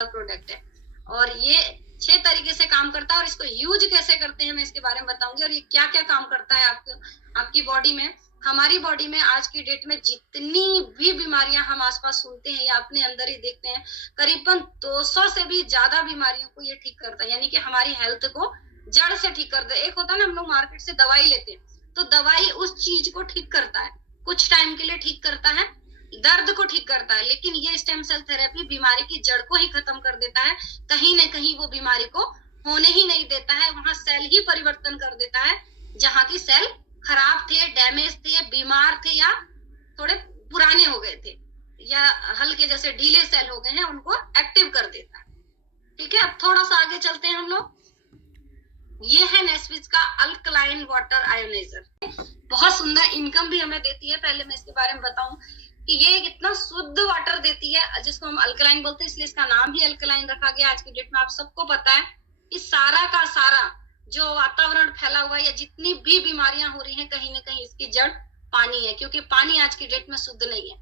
Product है और ये 6 तरीके से काम करता है और इसको यूज कैसे करते हैं मैं इसके बारे में बताऊंगी और ये क्या क्या काम करता है आपकी बॉडी में। हमारी बॉडी में आज की डेट में जितनी भी बीमारियां हम आसपास सुनते हैं या अपने अंदर ही देखते हैं, करीबन 200 से भी ज्यादा बीमारियों को ये ठीक करता है, यानी कि हमारी हेल्थ को जड़ से ठीक करता है। एक होता है ना, हम लोग मार्केट से दवाई लेते हैं तो दवाई उस चीज को ठीक करता है, कुछ टाइम के लिए ठीक करता है, दर्द को ठीक करता है, लेकिन ये स्टेम सेल थेरेपी बीमारी की जड़ को ही खत्म कर देता है। कहीं ना कहीं वो बीमारी को होने ही नहीं देता है, वहां सेल ही परिवर्तन कर देता है। जहां की सेल खराब थे, डैमेज थे, बीमार थे या थोड़े पुराने हो गए थे या हल्के जैसे ढीले सेल हो गए हैं, उनको एक्टिव कर देता है। ठीक है, अब थोड़ा सा आगे चलते हैं हम लोग। ये है नेस्विच का अल्कलाइन वाटर आयोनाइजर। बहुत सुंदर इनकम भी हमें देती है। पहले मैं इसके बारे में बताऊं कि ये एक इतना शुद्ध वाटर देती है जिसको हम अल्कलाइन बोलते हैं, इसलिए इसका नाम ही अल्कलाइन रखा गया। आज की डेट में आप सबको पता है कि सारा का सारा जो वातावरण फैला हुआ है या जितनी भी बीमारियां हो रही हैं, कहीं ना कहीं इसकी जड़ पानी है, क्योंकि पानी आज की डेट में शुद्ध नहीं है।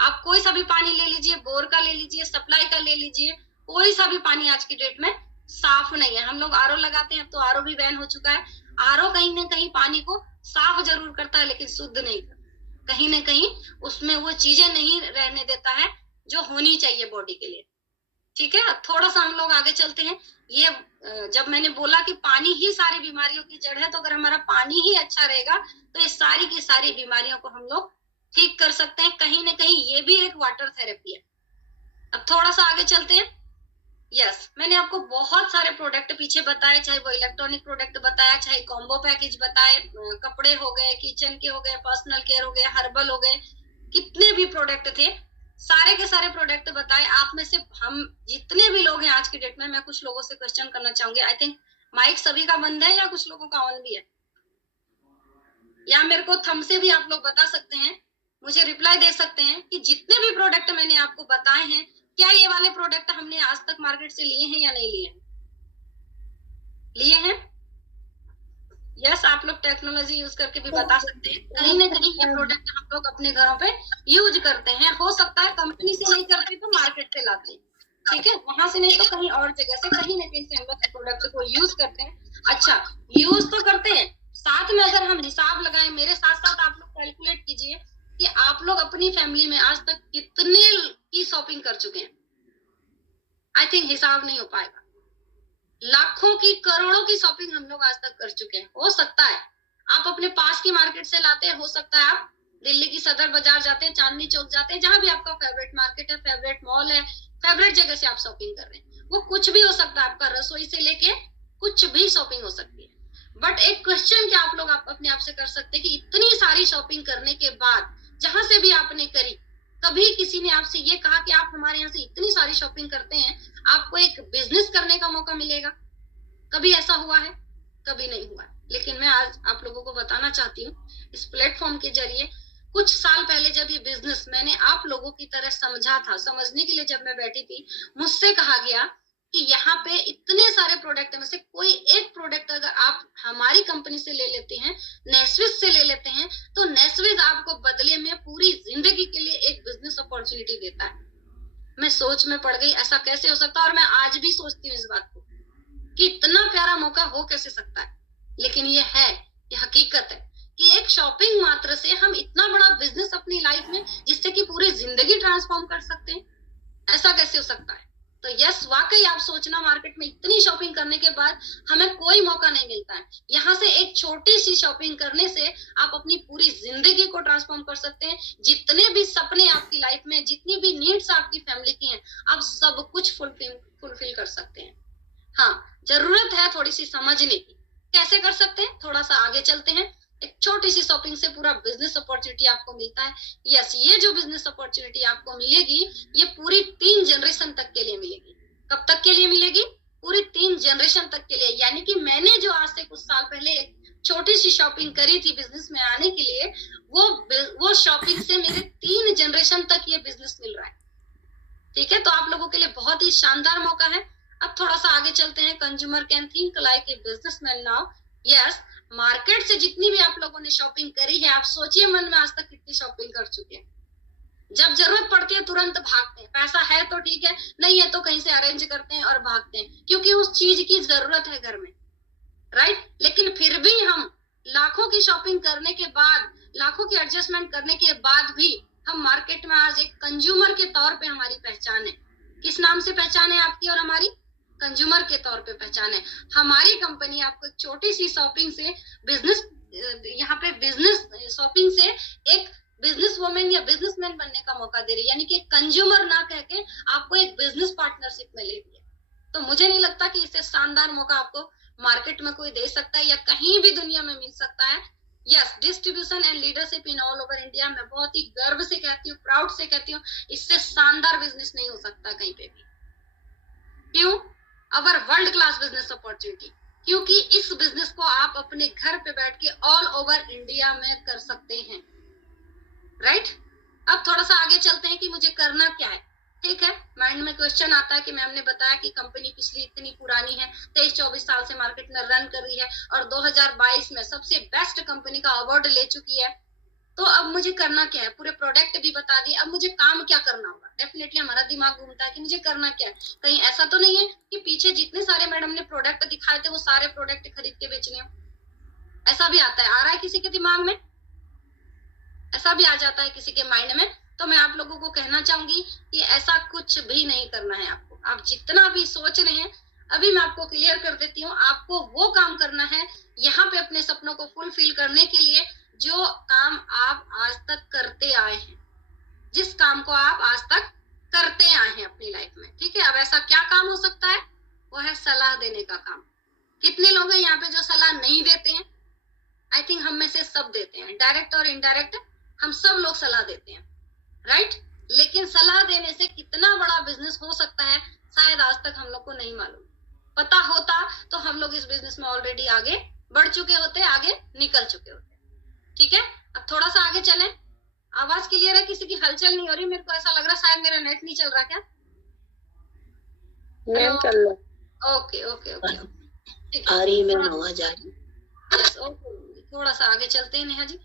आप कोई सा भी पानी ले लीजिए, बोर का ले लीजिए, सप्लाई का ले लीजिए, कोई सा भी पानी आज की डेट में साफ नहीं है। हम लोग आरओ लगाते हैं, तो आरओ भी बैन हो चुका है। आरओ कहीं ना कहीं पानी को साफ जरूर करता है लेकिन शुद्ध नहीं करता। कहीं ना कहीं उसमें वो चीजें नहीं रहने देता है जो होनी चाहिए बॉडी के लिए। ठीक है, थोड़ा सा हम लोग आगे चलते हैं। ये जब मैंने बोला कि पानी ही सारी बीमारियों की जड़ है, तो अगर हमारा पानी ही अच्छा रहेगा तो ये सारी की सारी बीमारियों को हम लोग ठीक कर सकते हैं। कहीं ना कहीं ये भी एक वाटर थेरेपी है। अब थोड़ा सा आगे चलते हैं। यस, मैंने आपको बहुत सारे प्रोडक्ट पीछे बताए, चाहे वो इलेक्ट्रॉनिक प्रोडक्ट बताया, चाहे कॉम्बो पैकेज बताए, कपड़े हो गए, किचन के हो गए, पर्सनल केयर हो गए, हर्बल हो गए, कितने भी प्रोडक्ट थे, सारे के सारे प्रोडक्ट बताए। आप में से हम जितने भी लोग हैं आज की डेट में, मैं कुछ लोगों से क्वेश्चन करना चाहूंगी। आई थिंक माइक सभी का बंद है या कुछ लोगों का ऑन भी है, या मेरे को थंब से भी आप लोग बता सकते हैं, मुझे रिप्लाई दे सकते हैं कि जितने भी प्रोडक्ट मैंने आपको बताए हैं, क्या ये वाले प्रोडक्ट हमने आज तक मार्केट से लिए हैं या नहीं लिए हैं? लिए हैं? यस, आप लोग टेक्नोलॉजी यूज करके भी बता सकते हैं। कहीं ना कहीं ये प्रोडक्ट हम लोग अपने घरों पे यूज करते हैं। हो सकता है कंपनी से नहीं करते तो मार्केट से लाते हैं, ठीक है, वहां से नहीं तो कहीं और जगह से, कहीं ना कहीं से हम लोग प्रोडक्ट को यूज करते हैं। अच्छा, यूज तो करते हैं, साथ में अगर हम हिसाब लगाएं, मेरे साथ साथ आप लोग कैलकुलेट कीजिए कि आप लोग अपनी फैमिली में आज तक कितने की शॉपिंग कर चुके हैं। आई थिंक हिसाब नहीं हो पाएगा। लाखों की, करोड़ों की शॉपिंग हम लोग आज तक कर चुके हैं। हो सकता है आप अपने पास की मार्केट से लाते हैं, हो सकता है आप दिल्ली की सदर बाजार जाते हैं, चांदनी चौक जाते हैं, जहां भी आपका फेवरेट मार्केट है, फेवरेट मॉल है, फेवरेट जगह से आप शॉपिंग कर रहे हैं। वो कुछ भी हो सकता है, आपका रसोई से लेके कुछ भी शॉपिंग हो सकती है। बट एक क्वेश्चन क्या आप लोग अपने आप से कर सकते हैं कि इतनी सारी शॉपिंग करने के बाद, जहां से भी आपने करी, कभी किसी ने आपसे ये कहा कि आप हमारे यहाँ से इतनी सारी शॉपिंग करते हैं, आपको एक बिजनेस करने का मौका मिलेगा? कभी ऐसा हुआ है? कभी नहीं हुआ है। लेकिन मैं आज आप लोगों को बताना चाहती हूँ इस प्लेटफॉर्म के जरिए, कुछ साल पहले जब ये बिजनेस मैंने आप लोगों की तरह समझा था, समझने के लिए जब मैं बैठी थी, मुझसे कहा गया कि यहाँ पे इतने सारे प्रोडक्ट में से कोई एक प्रोडक्ट अगर आप हमारी कंपनी से ले लेते हैं, नेस्विस से ले लेते हैं, तो नेस्विस आपको बदले में पूरी जिंदगी के लिए एक बिजनेस अपॉर्चुनिटी देता है। मैं सोच में पड़ गई, ऐसा कैसे हो सकता है, और मैं आज भी सोचती हूँ इस बात को कि इतना प्यारा मौका हो कैसे सकता है। लेकिन ये है, ये हकीकत है कि एक शॉपिंग मात्र से हम इतना बड़ा बिजनेस अपनी लाइफ में, जिससे कि पूरी जिंदगी ट्रांसफॉर्म कर सकते हैं। ऐसा कैसे हो सकता है? तो यस, वाकई आप सोचना, मार्केट में इतनी शॉपिंग करने के बाद हमें कोई मौका नहीं मिलता है। यहाँ से एक छोटी सी शॉपिंग करने से आप अपनी पूरी जिंदगी को ट्रांसफॉर्म कर सकते हैं। जितने भी सपने आपकी लाइफ में, जितनी भी नीड्स आपकी फैमिली की हैं, आप सब कुछ फुलफिल कर सकते हैं। हाँ, जरूरत है थोड़ी सी समझने की। कैसे कर सकते हैं, थोड़ा सा आगे चलते हैं। एक छोटी सी शॉपिंग से पूरा बिजनेस अपॉर्चुनिटी आपको मिलता है। यस, ये जो बिजनेस अपॉर्चुनिटी आपको मिलेगी, ये पूरी 3 जनरेशन तक के लिए मिलेगी। कब तक के लिए मिलेगी? पूरी 3 जनरेशन तक के लिए। यानी कि मैंने जो आज से कुछ साल पहले एक छोटी सी शॉपिंग करी थी बिजनेस में आने के लिए, वो शॉपिंग से मेरे 3 जनरेशन तक ये बिजनेस मिल रहा है। ठीक है, तो आप लोगों के लिए बहुत ही शानदार मौका है। अब थोड़ा सा आगे चलते हैं। Consumer can think like a businessman now. Yes, market से जितनी भी आप लोगों ने शॉपिंग करी है, आप सोचिए मन में आज तक कितनी शॉपिंग कर चुके हैं। जब जरूरत पड़ती है तुरंत भागते हैं, पैसा है तो ठीक है, नहीं है तो कहीं से अरेंज करते हैं और भागते हैं, क्योंकि उस चीज की जरूरत है घर में, राइट। लेकिन फिर भी हम लाखों की शॉपिंग करने के बाद, लाखों की एडजस्टमेंट करने के बाद भी हम मार्केट में आज एक कंज्यूमर के तौर पे हमारी पहचान है। किस नाम से पहचान है आपकी और हमारी? कंज्यूमर के तौर पे पहचान है। हमारी कंपनी आपको एक छोटी सी शॉपिंग से बिजनेस, यहाँ पे बिजनेस शॉपिंग से एक बिजनेस वुमेन या बिजनेसमैन बनने का मौका दे रही है, यानी कि कंज्यूमर ना कह के आपको एक बिजनेस पार्टनरशिप में ले रही है। तो मुझे नहीं लगता कि इससे शानदार मौका आपको मार्केट में कोई दे सकता है या कहीं भी दुनिया में मिल सकता है। Yes, distribution and leadership in all over India, मैं बहुत ही गर्व से कहती हूँ, प्राउड से कहती हूँ, इससे शानदार बिजनेस नहीं हो सकता कहीं पे भी। क्यों? अवर वर्ल्ड क्लास बिजनेस अपॉर्चुनिटी, क्योंकि इस बिजनेस को आप अपने घर पे बैठ के ऑल ओवर इंडिया में कर सकते हैं, राइट। अब थोड़ा सा आगे चलते हैं कि मुझे करना क्या है। ठीक है, माइंड में क्वेश्चन आता है कि मैम ने बताया कि कंपनी पिछली इतनी पुरानी है, 23-24 साल से मार्केट में रन कर रही है और 2022 में सबसे बेस्ट कंपनी का अवार्ड ले चुकी है, तो अब मुझे करना क्या है? पूरे प्रोडक्ट भी बता दिए, अब मुझे काम क्या करना होगा? डेफिनेटली हमारा दिमाग घूमता है कि मुझे करना क्या है। कहीं ऐसा तो नहीं है कि पीछे जितने सारे मैडम ने प्रोडक्ट दिखाए थे वो सारे प्रोडक्ट खरीद के बेचने हो? ऐसा भी आता है, आ रहा है किसी के दिमाग में? ऐसा भी आ जाता है किसी के माइंड में? तो मैं आप लोगों को कहना चाहूंगी कि ऐसा कुछ भी नहीं करना है आपको। आप जितना भी सोच रहे हैं, अभी मैं आपको क्लियर कर देती हूँ, आपको वो काम करना है यहाँ पे अपने सपनों को फुलफिल करने के लिए जो काम आप आज तक करते आए हैं, जिस काम को आप आज तक करते आए हैं अपनी लाइफ में। ठीक है, अब ऐसा क्या काम हो सकता है? वो है सलाह देने का काम। कितने लोग हैं यहाँ पे जो सलाह नहीं देते हैं? आई थिंक हम में से सब देते हैं, डायरेक्ट और इनडायरेक्ट हम सब लोग सलाह देते हैं, राइट। लेकिन सलाह देने से कितना बड़ा बिजनेस हो सकता है शायद आज तक हम लोग को नहीं मालूम। पता होता तो हम लोग इस बिजनेस में ऑलरेडी आगे बढ़ चुके होते, आगे निकल चुके होते। ठीक है, अब थोड़ा सा आगे चलें। आवाज क्लियर है? किसी की हलचल नहीं हो रही? मेरे को ऐसा लग रहा है शायद मेरा नेट नहीं चल रहा। क्या मैम चल रहा? ओके ओके ओके, ठीक आ रही है मैम, आवाज आ रही है। यस ओके, थोड़ा सा आगे चलते हैं नेहा जी।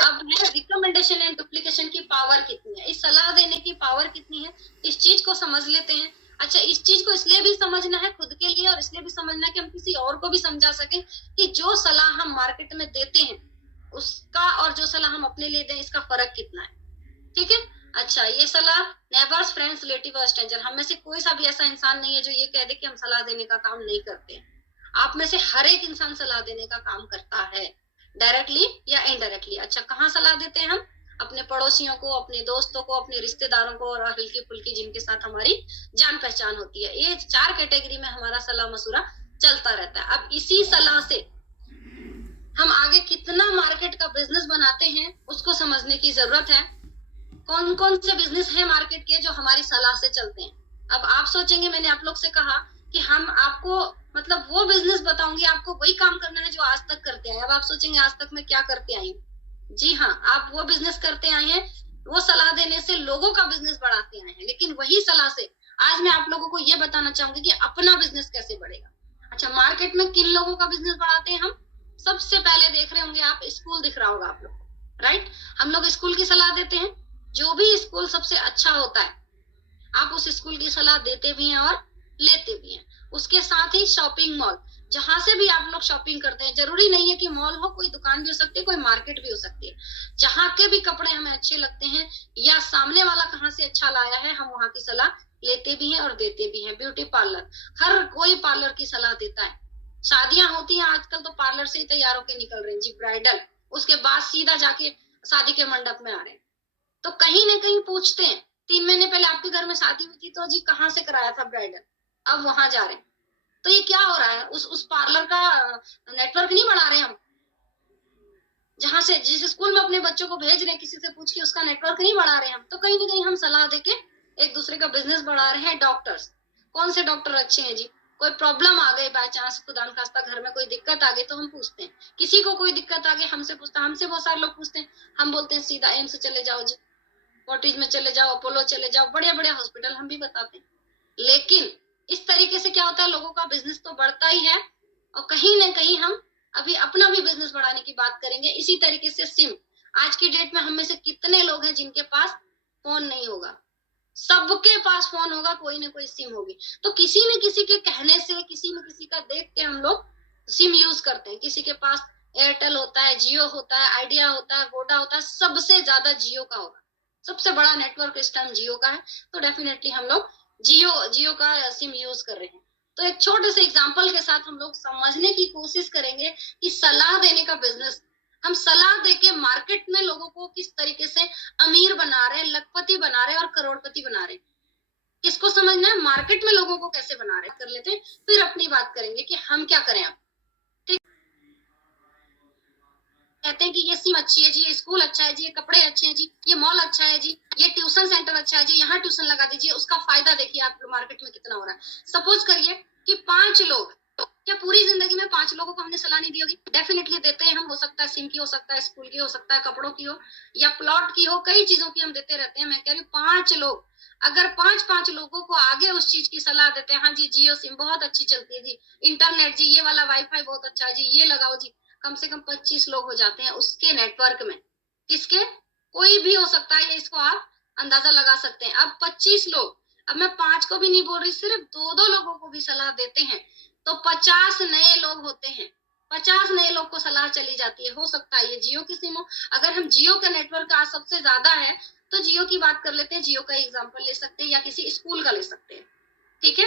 अब है रिकमेंडेशन एंड डुप्लीकेशन की पावर कितनी है, इस सलाह देने की पावर कितनी है, इस चीज को समझ लेते हैं। अच्छा, इस चीज को इसलिए भी समझना है खुद के लिए और इसलिए भी समझना है कि हम किसी और को भी समझा सकें कि जो सलाह हम मार्केट में देते हैं उसका और जो सलाह हम अपने लिए दें इसका फर्क कितना है। ठीक है, अच्छा, ये सलाह नेबर्स, फ्रेंड्स, रिलेटिव और स्ट्रेंजर, हम में से कोई सा भी ऐसा इंसान नहीं है जो ये कह दे कि हम सलाह देने का काम नहीं करते हैं। आप में से हर एक इंसान सलाह देने का काम करता है, डायरेक्टली या इनडायरेक्टली। अच्छा, कहाँ सलाह देते हैं हम? अपने पड़ोसियों को, अपने दोस्तों को, अपने रिश्तेदारों को और हल्की फुल्की जिनके साथ हमारी जान पहचान होती है। ये 4 कैटेगरी में हमारा सलाह मशुरा चलता रहता है। अब इसी सलाह से हम आगे कितना मार्केट का बिजनेस बनाते हैं उसको समझने की जरूरत है। कौन कौन से बिजनेस है मार्केट के जो हमारी सलाह से चलते हैं? अब आप सोचेंगे, मैंने आप लोग से कहा कि हम आपको मतलब वो बिजनेस बताऊंगी, आपको वही काम करना है जो आज तक करते आए। अब आप सोचेंगे आज तक मैं क्या करते आई हूँ? जी हाँ, आप वो बिजनेस करते आए हैं, वो सलाह देने से लोगों का बिजनेस बढ़ाते आए हैं। लेकिन वही सलाह से आज मैं आप लोगों को ये बताना चाहूंगी कि अपना बिजनेस कैसे बढ़ेगा। अच्छा, मार्केट में किन लोगों का बिजनेस बढ़ाते हैं हम? सबसे पहले देख रहे होंगे आप, स्कूल दिख रहा होगा आप लोग को, राइट। हम लोग स्कूल की सलाह देते हैं, जो भी स्कूल सबसे अच्छा होता है आप उस स्कूल की सलाह देते भी हैं और लेते भी हैं। उसके साथ ही शॉपिंग मॉल, जहां से भी आप लोग शॉपिंग करते हैं, जरूरी नहीं है कि मॉल हो, कोई दुकान भी हो सकती है, कोई मार्केट भी हो सकती है। जहां के भी कपड़े हमें अच्छे लगते हैं या सामने वाला कहाँ से अच्छा लाया है, हम वहां की सलाह लेते भी हैं और देते भी हैं। ब्यूटी पार्लर, हर कोई पार्लर की सलाह देता है। शादियां होती हैं आजकल तो पार्लर से ही तैयार होके निकल रहे हैं जी, ब्राइडल, उसके बाद सीधा जाके शादी के मंडप में आ रहे हैं। तो कहीं ना कहीं पूछते हैं, 3 महीने पहले आपके घर में शादी हुई थी तो जी कहाँ से कराया था ब्राइडल, अब वहां जा रहे हैं। तो ये क्या हो रहा है? उस पार्लर का नेटवर्क नहीं बढ़ा रहे हम? जहां से जिस स्कूल में अपने बच्चों को भेज रहे हैं, किसी से पूछ के उसका नेटवर्क नहीं बढ़ा रहे हम? तो कहीं ना कहीं हम सलाह देके एक दूसरे का बिजनेस बढ़ा रहे हैं। डॉक्टर्स, कौन से डॉक्टर अच्छे हैं जी? कोई प्रॉब्लम आ गई, बाय चांस खुदा न खास्ता घर में कोई दिक्कत आ गई तो हम पूछते हैं। किसी को कोई दिक्कत आ गई हमसे पूछता, हमसे बहुत सारे लोग पूछते हैं, हम बोलते हैं सीधा एम्स चले जाओ जी, फोर्टिज में चले जाओ, अपोलो चले जाओ, बड़े बड़े हॉस्पिटल हम भी बताते हैं। लेकिन इस तरीके से क्या होता है, लोगों का बिजनेस तो बढ़ता ही है और कहीं ना कहीं हम अभी अपना भी बिजनेस बढ़ाने की बात करेंगे। इसी तरीके से सिम, आज की डेट में हम में से कितने लोग हैं जिनके पास फोन नहीं होगा, सबके पास फोन होगा, कोई ना कोई सिम होगी। तो किसी न किसी के कहने से, किसी न किसी का देख के हम लोग सिम यूज करते हैं। किसी के पास एयरटेल होता है, जियो होता है, आइडिया होता है, वोडा होता है, सबसे ज्यादा जियो का होगा। सबसे बड़ा नेटवर्क इस टाइम जियो का है, तो डेफिनेटली हम लोग जियो का सिम यूज कर रहे हैं। तो एक छोटे से एग्जांपल के साथ हम लोग समझने की कोशिश करेंगे कि सलाह देने का बिजनेस, हम सलाह देके मार्केट में लोगों को किस तरीके से अमीर बना रहे हैं, लखपति बना रहे हैं और करोड़पति बना रहे हैं। किसको समझना है, मार्केट में लोगों को कैसे बना रहे हैं, कर लेते हैं, फिर अपनी बात करेंगे कि हम क्या करें अब। ठीक, कहते हैं कि ये सिम अच्छी है जी, ये स्कूल अच्छा है जी, ये कपड़े अच्छे हैं जी, ये मॉल अच्छा है जी, ये ट्यूशन सेंटर अच्छा है जी, यहाँ ट्यूशन लगा दीजिए, उसका फायदा देखिए आप मार्केट में कितना हो रहा है। सपोज करिए कि 5 लोग, क्या पूरी जिंदगी में 5 लोगों को हमने सलाह नहीं दी होगी? डेफिनेटली देते हैं हम। हो सकता है सिम की, हो सकता है स्कूल की, हो सकता है कपड़ों की हो, या प्लॉट की हो, कई चीजों की हम देते रहते हैं। मैं कह रही हूँ 5 लोग, अगर 5 लोगों को आगे उस चीज की सलाह देते हैं, हाँ जी जियो सिम बहुत अच्छी चलती है जी, इंटरनेट जी, ये वाला वाईफाई बहुत अच्छा है जी, ये लगाओ जी, कम से कम 25 लोग हो जाते हैं उसके नेटवर्क में। किसके? कोई भी हो सकता है, इसको आप अंदाजा लगा सकते हैं। अब 25 लोग, अब मैं 5 को भी नहीं बोल रही, सिर्फ 2 लोगों को भी सलाह देते हैं तो 50 नए लोग होते हैं। 50 नए लोग को सलाह चली जाती है। हो सकता है ये जियो की सिम हो। अगर हम जियो का नेटवर्क आज सबसे ज्यादा है तो जियो की बात कर लेते हैं, जियो का एग्जाम्पल ले सकते हैं या किसी स्कूल का ले सकते हैं। ठीक है,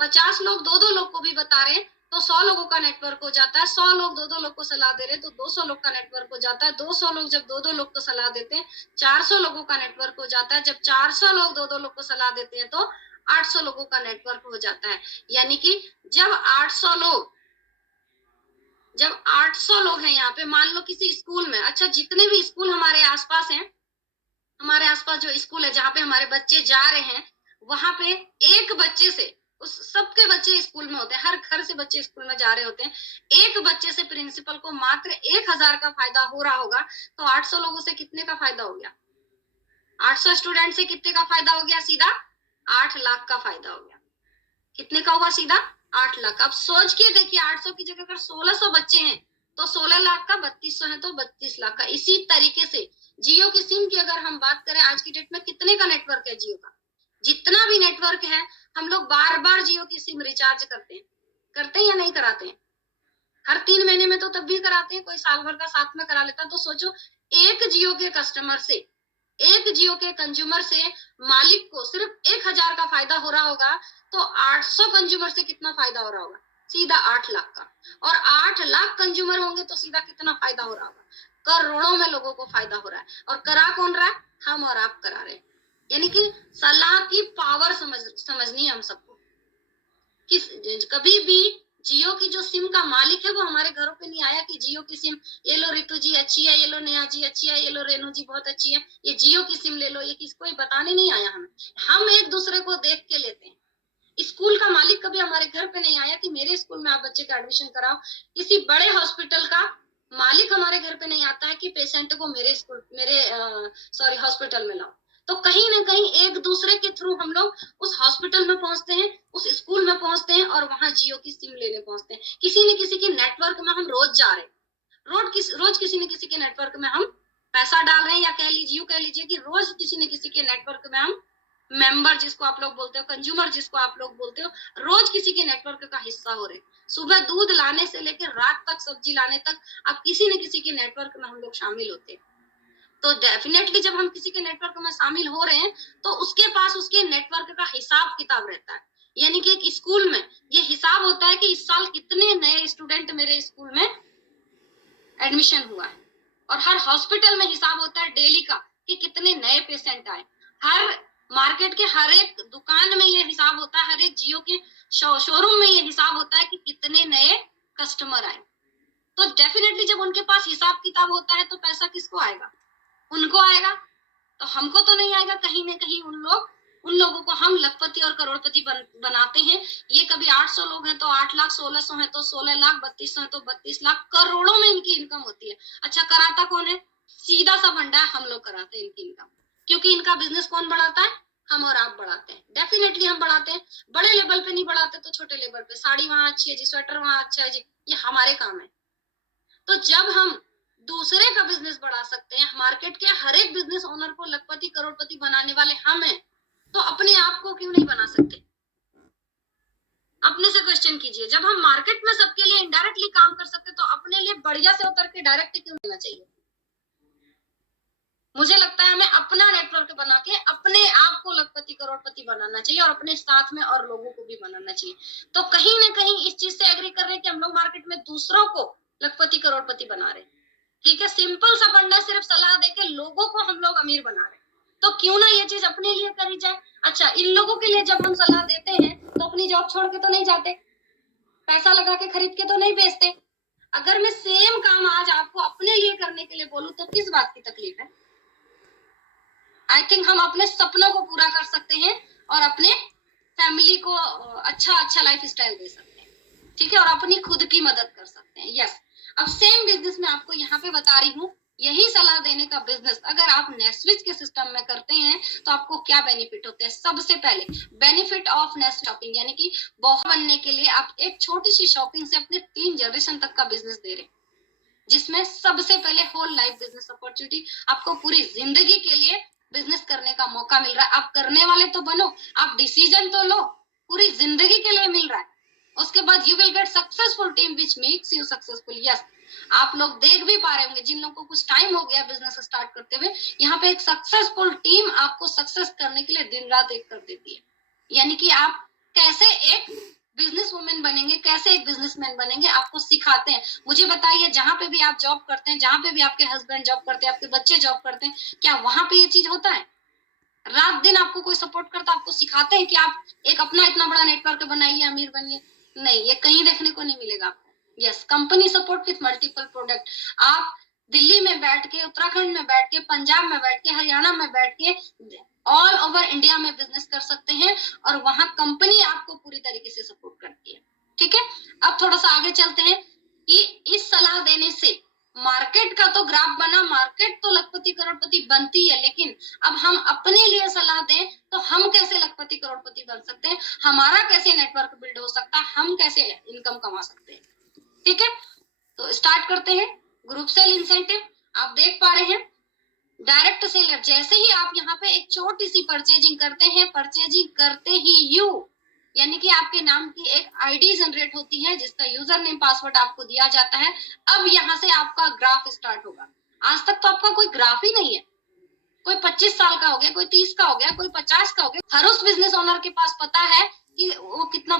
50 लोग 2 लोग को भी बता रहे हैं तो 100 लोगों का नेटवर्क हो जाता है। 100 लोग 2 लोग को सलाह दे रहे हैं तो 200 लोग का नेटवर्क हो जाता है। 200 लोग जब 2 लोग को सलाह देते हैं, 400 लोगों का नेटवर्क हो जाता है। जब 400 लोग 2 लोग को सलाह देते हैं तो 800 लोगों का नेटवर्क हो जाता है। यानी कि जब 800 लोग हैं यहाँ पे, मान लो किसी स्कूल में, अच्छा जितने भी स्कूल हमारे आसपास हैं, हमारे आसपास जो स्कूल है जहाँ पे हमारे बच्चे जा रहे हैं, वहां पे एक बच्चे से, उस सबके बच्चे स्कूल में होते हैं, हर घर से बच्चे स्कूल में जा रहे होते हैं, एक बच्चे से प्रिंसिपल को मात्र 1000 का फायदा हो रहा होगा, तो 800 लोगों से कितने का फायदा हो गया? 800 स्टूडेंट से कितने का फायदा हो गया? सीधा 8 लाख का फायदा हो गया। कितने का हुआ? सीधा 8 लाख। अब सोच के देखिए, 800 की जगह अगर 1600 बच्चे हैं तो 16 लाख का, 3200 है तो 32 लाख का। इसी तरीके से जियो की सिम की अगर हम बात करें, आज की डेट में कितने का नेटवर्क है जियो का? जितना भी नेटवर्क है, हम लोग बार बार जियो की सिम रिचार्ज करते हैं या नहीं कराते हैं? हर 3 महीने में तो तब भी कराते हैं, कोई साल भर का साथ में करा लेता है। तो सोचो, एक जियो के कस्टमर से, एक जियो के कंज्यूमर से मालिक को सिर्फ 1000 का फायदा हो रहा होगा, तो 800 कंज्यूमर से कितना फायदा हो रहा होगा? सीधा 8 लाख का। और 8 लाख कंज्यूमर होंगे तो सीधा कितना फायदा हो रहा होगा? करोड़ों में लोगों को फायदा हो रहा है। और करा कौन रहा है? हम और आप करा रहे हैं। यानी कि सलाह की पावर समझनी है हम सबको। कभी भी जियो की जो सिम का मालिक है वो हमारे घरों पे नहीं आया कि जियो की सिम, ये लो रितु जी अच्छी है, ये लो नेहा जी अच्छी है, ये लो रेनू जी बहुत अच्छी है, ये जियो की सिम ले लो, ये कोई बताने नहीं आया हमें। हम एक दूसरे को देख के लेते हैं। स्कूल का मालिक कभी हमारे घर पे नहीं आया कि मेरे स्कूल में आप बच्चे का एडमिशन कराओ। किसी बड़े हॉस्पिटल का मालिक हमारे घर पे नहीं आता है कि पेशेंट को मेरे हॉस्पिटल में लाओ। तो कहीं ना कहीं एक दूसरे के थ्रू हम लोग उस हॉस्पिटल में पहुंचते हैं, उस स्कूल में पहुंचते हैं और वहां जियो की सिम लेने पहुंचते हैं। किसी न किसी के नेटवर्क में हम रोज जा रहे हैं, रोज किसी न किसी के नेटवर्क में हम पैसा डाल रहे हैं, या कह लीजिए कि रोज किसी न किसी के नेटवर्क में हम मेंबर, जिसको आप लोग बोलते हो, कंज्यूमर जिसको आप लोग बोलते हो, रोज किसी के नेटवर्क का हिस्सा हो रहे। सुबह दूध लाने से लेकर रात तक सब्जी लाने तक आप किसी न किसी के नेटवर्क में हम लोग शामिल होते हैं। तो डेफिनेटली जब हम किसी के नेटवर्क में शामिल हो रहे हैं तो उसके पास उसके नेटवर्क का हिसाब किताब रहता है। यानी कि एक स्कूल में ये हिसाब होता है कि इस साल कितने नए स्टूडेंट मेरे स्कूल में एडमिशन हुआ है, और हर हॉस्पिटल में हिसाब होता है डेली का कि कितने नए पेशेंट आए। हर मार्केट के हर एक दुकान में ये हिसाब होता है, हर एक जियो के शोरूम में ये हिसाब होता है कि कितने नए कस्टमर आए। तो डेफिनेटली जब उनके पास हिसाब किताब होता है तो पैसा किसको आएगा? उनको आएगा। तो हमको तो नहीं आएगा। कहीं ना कहीं उन लोगों को हम लखपति और करोड़पति बनाते हैं। ये कभी 800 लोग हैं तो 8 लाख, 1600 है तो 16 लाख, 3200 है तो 32 लाख, करोड़ों में इनकी इनकम होती है। अच्छा, कराता कौन है? सीधा सा फंडा है, हम लोग कराते हैं इनकी इनकम। क्योंकि इनका बिजनेस कौन बढ़ाता है? हम और आप बढ़ाते हैं। डेफिनेटली हम बढ़ाते हैं, बड़े लेवल पे नहीं बढ़ाते तो छोटे लेवल पे। साड़ी वहां अच्छी है जी, स्वेटर वहां अच्छा है जी, ये हमारे काम है। तो जब हम दूसरे का बिजनेस बढ़ा सकते हैं, मार्केट के हर एक बिजनेस ओनर को लखपति करोड़पति बनाने वाले हम हैं, तो अपने आप को क्यों नहीं बना सकते? अपने से क्वेश्चन कीजिए। जब हम मार्केट में सबके लिए इनडायरेक्टली काम कर सकते तो अपने लिए बढ़िया से उतर के डायरेक्ट क्यों लेना चाहिए? मुझे लगता है हमें अपना नेटवर्क बना के अपने आप को लखपति करोड़पति बनाना चाहिए और अपने साथ में और लोगों को भी बनाना चाहिए। तो कहीं ना कहीं इस चीज से एग्री कर रहे हैं कि हम लोग मार्केट में दूसरों को लखपति करोड़पति बना रहे हैं। ठीक है, सिंपल सा फंडा, सिर्फ सलाह देके लोगों को हम लोग अमीर बना रहे हैं। तो क्यों ना ये चीज अपने लिए करी जाए। अच्छा, इन लोगों के लिए जब हम सलाह देते हैं तो अपनी जॉब छोड़ के तो नहीं जाते, पैसा लगा के खरीद के तो नहीं बेचते। अगर मैं सेम काम आज आपको अपने लिए करने के लिए बोलूं तो किस बात की तकलीफ है? आई थिंक हम अपने सपनों को पूरा कर सकते हैं और अपने फैमिली को अच्छा लाइफ स्टाइल दे सकते हैं। ठीक है, और अपनी खुद की मदद कर सकते हैं। यस, अब सेम बिजनेस में आपको यहाँ पे बता रही हूँ, यही सलाह देने का बिजनेस अगर आप नेस्विच के सिस्टम में करते हैं तो आपको क्या बेनिफिट होते हैं? सबसे पहले बेनिफिट ऑफ नेस्ट शॉपिंग, यानी कि बहुत बनने के लिए आप एक छोटी सी शॉपिंग से अपने 3 जनरेशन तक का बिजनेस दे रहे हैं, जिसमें सबसे पहले होल लाइफ बिजनेस अपॉर्चुनिटी, आपको पूरी जिंदगी के लिए बिजनेस करने का मौका मिल रहा है। आप करने वाले तो बनो, आप डिसीजन तो लो, पूरी जिंदगी के लिए मिल रहा है। उसके बाद you will get successful team which makes you successful. Yes, आप लोग देख भी पा रहे होंगे, जिन लोगों को कुछ टाइम हो गया बिजनेस स्टार्ट करते हुए, यहाँ पे एक सक्सेसफुल टीम आपको सक्सेस करने के लिए दिन रात एक कर देती है। यानी कि आप कैसे एक बिजनेस वुमेन बनेंगे, कैसे एक बिजनेसमैन बनेंगे, आपको सिखाते हैं। मुझे बताइए, जहां पे भी आप जॉब करते हैं, जहां पे भी आपके हस्बैंड जॉब करते हैं, आपके बच्चे जॉब करते हैं, क्या वहां पे ये चीज होता है? रात दिन आपको कोई सपोर्ट करता, आपको सिखाते हैं कि आप एक अपना इतना बड़ा नेटवर्क बनाइए, अमीर बनिए? नहीं, ये कहीं देखने को नहीं मिलेगा आपको। Yes, company support with multiple product. आप दिल्ली में बैठ के, उत्तराखंड में बैठ के, पंजाब में बैठ के, हरियाणा में बैठ के, ऑल ओवर इंडिया में बिजनेस कर सकते हैं और वहां कंपनी आपको पूरी तरीके से सपोर्ट करती है। ठीक है, अब थोड़ा सा आगे चलते हैं कि इस सलाह देने से मार्केट का तो ग्राफ बना, मार्केट तो लखपति करोड़पति बनती है, लेकिन अब हम अपने लिए सलाह दें तो हम कैसे लखपति करोड़पति बन सकते हैं, हमारा कैसे नेटवर्क बिल्ड हो सकता है, हम कैसे इनकम कमा सकते हैं। ठीक है, तो स्टार्ट करते हैं। ग्रुप सेल इंसेंटिव आप देख पा रहे हैं, डायरेक्ट सेलर, जैसे ही आप यहाँ पे एक छोटी सी परचेजिंग करते हैं, परचेजिंग करते ही यानी कि आपके नाम की एक आईडी जनरेट होती है जिसका यूजर नेम पासवर्ड आपको दिया जाता है। अब यहाँ से आपका ग्राफ स्टार्ट होगा। आज तक तो आपका कोई ग्राफ ही नहीं है। कोई 25 साल का हो गया, कोई 30 का हो गया, कोई 50 का हो गया, हर उस बिजनेस ओनर के पास पता है कि वो कितना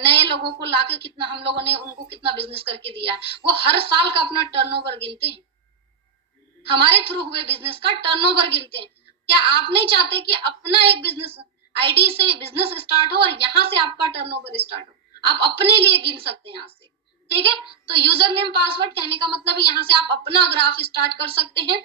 नए लोगों को लाके कितना हम लोगों ने उनको कितना बिजनेस करके दिया है। वो हर साल का अपना टर्नओवर गिनते हैं, हमारे थ्रू हुए बिजनेस का टर्नओवर गिनते हैं। क्या आप नहीं चाहते कि अपना एक बिजनेस आईडी से बिजनेस स्टार्ट हो और यहाँ से आपका टर्नओवर स्टार्ट हो? आप अपने लिए गिन सकते हैं यहाँ से। ठीक है, तो यूजर नेम पासवर्ड कहने का मतलब है यहाँ से आप अपना ग्राफ स्टार्ट कर सकते हैं।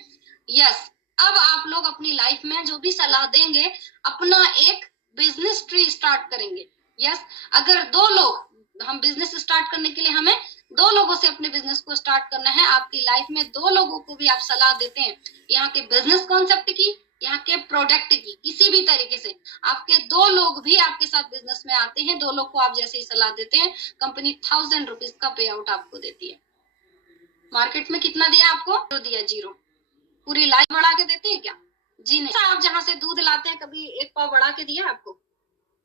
यस, अब आप लोग अपनी लाइफ में जो भी सलाह देंगे, अपना एक बिजनेस ट्री स्टार्ट करेंगे। यस, अगर 2 लोग, हम बिजनेस स्टार्ट करने के लिए हमें 2 लोगों से अपने बिजनेस को स्टार्ट करना है। आपकी लाइफ में 2 लोगों को भी आप सलाह देते हैं, यहाँ के बिजनेस कॉन्सेप्ट की, यहाँ के प्रोडक्ट की, किसी भी तरीके से आपके 2 लोग भी आपके साथ बिजनेस में आते हैं। 2 लोग को आप जैसे ही सलाह देते हैं, कंपनी 1000 रुपीज का पे आउट आपको देती है। मार्केट में कितना दिया आपको? तो दिया 0। पूरी लाइफ बढ़ा के देते हैं क्या? जी नहीं। आप जहाँ से दूध लाते हैं, कभी 1 पाव बढ़ा के दिया आपको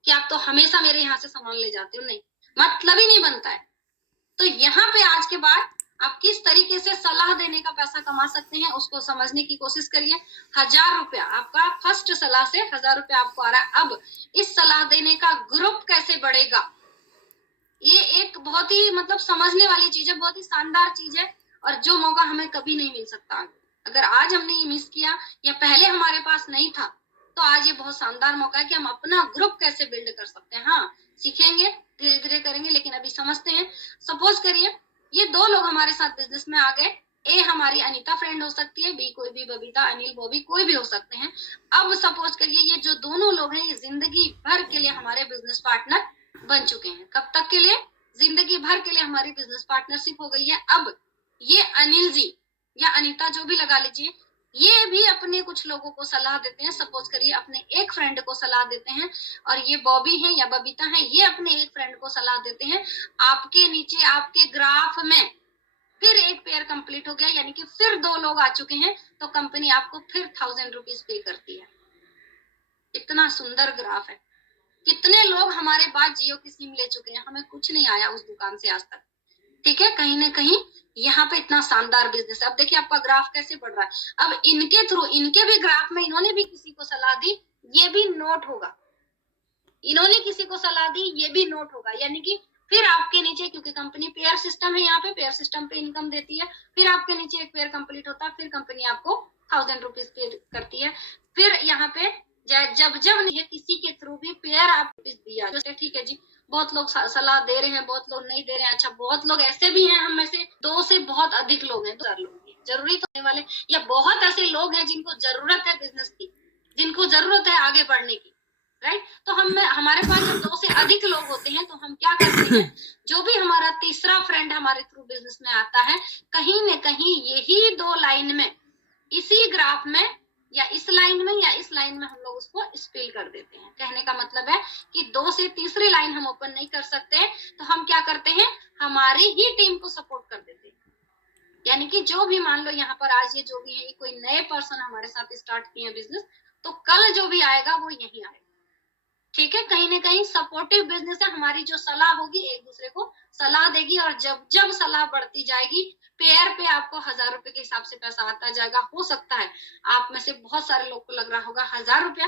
कि आप तो हमेशा मेरे यहाँ से सामान ले जाते हो? नहीं, मतलब ही नहीं बनता है। तो यहाँ पे आज के बाद आप किस तरीके से सलाह देने का पैसा कमा सकते हैं उसको समझने की कोशिश करिए। 1000 रुपया आपका फर्स्ट सलाह से 1000 रुपया आपको आ रहा है। अब इस सलाह देने का ग्रुप कैसे बढ़ेगा, ये एक बहुत ही मतलब समझने वाली चीज है, बहुत ही शानदार चीज है और जो मौका हमें कभी नहीं मिल सकता। अगर आज हमने ये मिस किया या पहले हमारे पास नहीं था, तो आज ये बहुत शानदार मौका है कि हम अपना ग्रुप कैसे बिल्ड कर सकते हैं। हाँ, सीखेंगे, धीरे धीरे करेंगे, लेकिन अभी समझते हैं। सपोज करिए ये 2 लोग हमारे साथ बिजनेस में आ गए। ए हमारी अनीता फ्रेंड हो सकती है, बी कोई भी बबीता, अनिल, बॉबी, कोई भी हो सकते हैं। अब सपोज करिए ये जो दोनों लोग हैं, ये जिंदगी भर के लिए हमारे बिजनेस पार्टनर बन चुके हैं। कब तक के लिए? जिंदगी भर के लिए हमारी बिजनेस पार्टनरशिप हो गई है। अब ये अनिल जी या अनीता जो भी लगा लीजिए, ये भी अपने कुछ लोगों को सलाह देते हैं। सपोज करिए अपने एक फ्रेंड को सलाह देते हैं, और ये बॉबी है या बबीता है, ये अपने एक फ्रेंड को सलाह देते हैं। आपके नीचे आपके ग्राफ में फिर एक पेयर कंप्लीट हो गया, यानी कि फिर 2 लोग आ चुके हैं, तो कंपनी आपको फिर 1000 रुपीज पे करती है। इतना सुंदर ग्राफ है। कितने लोग हमारे बाद जियो की सिम ले चुके हैं, हमें कुछ नहीं आया उस दुकान से आज तक। ठीक है, कहीं ना कहीं यहाँ पे इतना शानदार बिजनेस है। अब देखिए आपका ग्राफ कैसे बढ़ रहा है। अब इनके थ्रू, इनके भी ग्राफ में इन्होंने भी किसी को सलाह दी, ये भी नोट होगा। इन्होंने किसी को सलाह दी, ये भी नोट होगा। यानी कि फिर आपके नीचे, क्योंकि कंपनी पेयर सिस्टम है, यहाँ पे पेयर सिस्टम पे इनकम देती है, फिर आपके नीचे एक पेयर कंप्लीट होता है, फिर कंपनी आपको 1000 रुपीज पे करती है। फिर यहाँ पे जब जब नहीं किसी के थ्रू भी पेयर आप दिया, ठीक है जी, बहुत लोग सलाह दे रहे हैं, बहुत लोग नहीं दे रहे हैं। अच्छा, बहुत लोग ऐसे भी हैं, हम में से 2 से बहुत अधिक लोग हैं, 2 लोग हैं, जरूरी तो नहीं वाले, या बहुत ऐसे लोग हैं जिनको जरूरत है बिजनेस की, जिनको जरूरत है आगे बढ़ने की, राइट। तो हमारे पास जब 2 से अधिक लोग होते हैं तो हम क्या करते हैं, जो भी हमारा तीसरा फ्रेंड हमारे थ्रू बिजनेस में आता है, कहीं न कहीं यही 2 लाइन में, इसी ग्राफ में, या इस लाइन में या इस लाइन में हम लोग उसको स्पिल कर देते हैं। कहने का मतलब है कि 2 से तीसरी लाइन हम ओपन नहीं कर सकते, तो हम क्या करते हैं, हमारी ही टीम को सपोर्ट कर देते हैं। यानी कि जो भी, मान लो यहाँ पर आज ये जो भी है, कोई नए पर्सन हमारे साथ स्टार्ट किए हैं बिजनेस, तो कल जो भी आएगा वो यही आएगा। ठीक है, कहीं ना कहीं सपोर्टिव बिजनेस है। हमारी जो सलाह होगी, एक दूसरे को सलाह देगी, और जब जब सलाह बढ़ती जाएगी, पेयर पे आपको 1000 रुपए के हिसाब से पैसा आता जाएगा। हो सकता है आप में से बहुत सारे लोग को लग रहा होगा 1000 रुपया,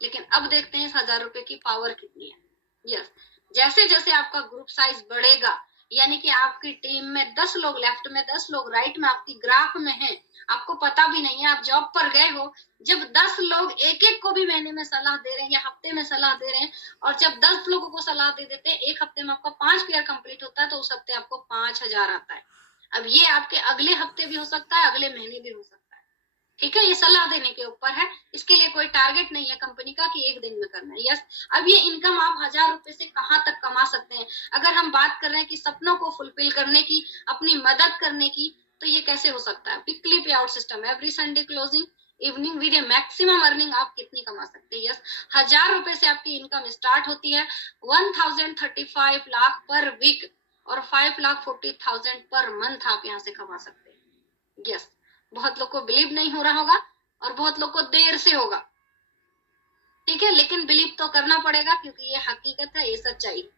लेकिन अब देखते हैं इस 1000 रुपए की पावर कितनी है। यस, जैसे जैसे आपका ग्रुप साइज बढ़ेगा, यानी कि आपकी टीम में 10 लोग लेफ्ट में, 10 लोग राइट में, आपकी ग्राफ में है, आपको पता भी नहीं है, आप जॉब पर गए हो, जब 10 लोग एक एक को भी महीने में सलाह दे रहे हैं या हफ्ते में सलाह दे रहे हैं, और जब 10 लोगों को सलाह दे देते हैं, एक हफ्ते में आपका 5 पेयर कंप्लीट होता है, तो उस हफ्ते आपको 5000 आता है। अब ये आपके अगले हफ्ते भी हो सकता है, अगले महीने भी हो सकता है। ठीक है, ये सलाह देने के ऊपर है, इसके लिए कोई टारगेट नहीं है कंपनी का कि एक दिन में करना है। यस, अब ये इनकम आप 1000 रुपए से कहाँ तक कमा सकते हैं। अगर हम बात कर रहे हैं कि सपनों को फुलफिल करने की, अपनी मदद करने की, तो ये कैसे हो सकता है। वीकली पे out system, every Sunday closing evening with A maximum earning आप कितनी कमा सकते हैं। यस, 1000 रुपए से आपकी इनकम स्टार्ट होती है, 1035 लाख पर वीक और 5,40,000 पर मंथ आप यहाँ से कमा सकते हैं। यस, बहुत लोग को बिलीव नहीं हो रहा होगा और बहुत लोग को देर से होगा, ठीक है, लेकिन बिलीव तो करना पड़ेगा, क्योंकि ये हकीकत है, ये सच्चाई।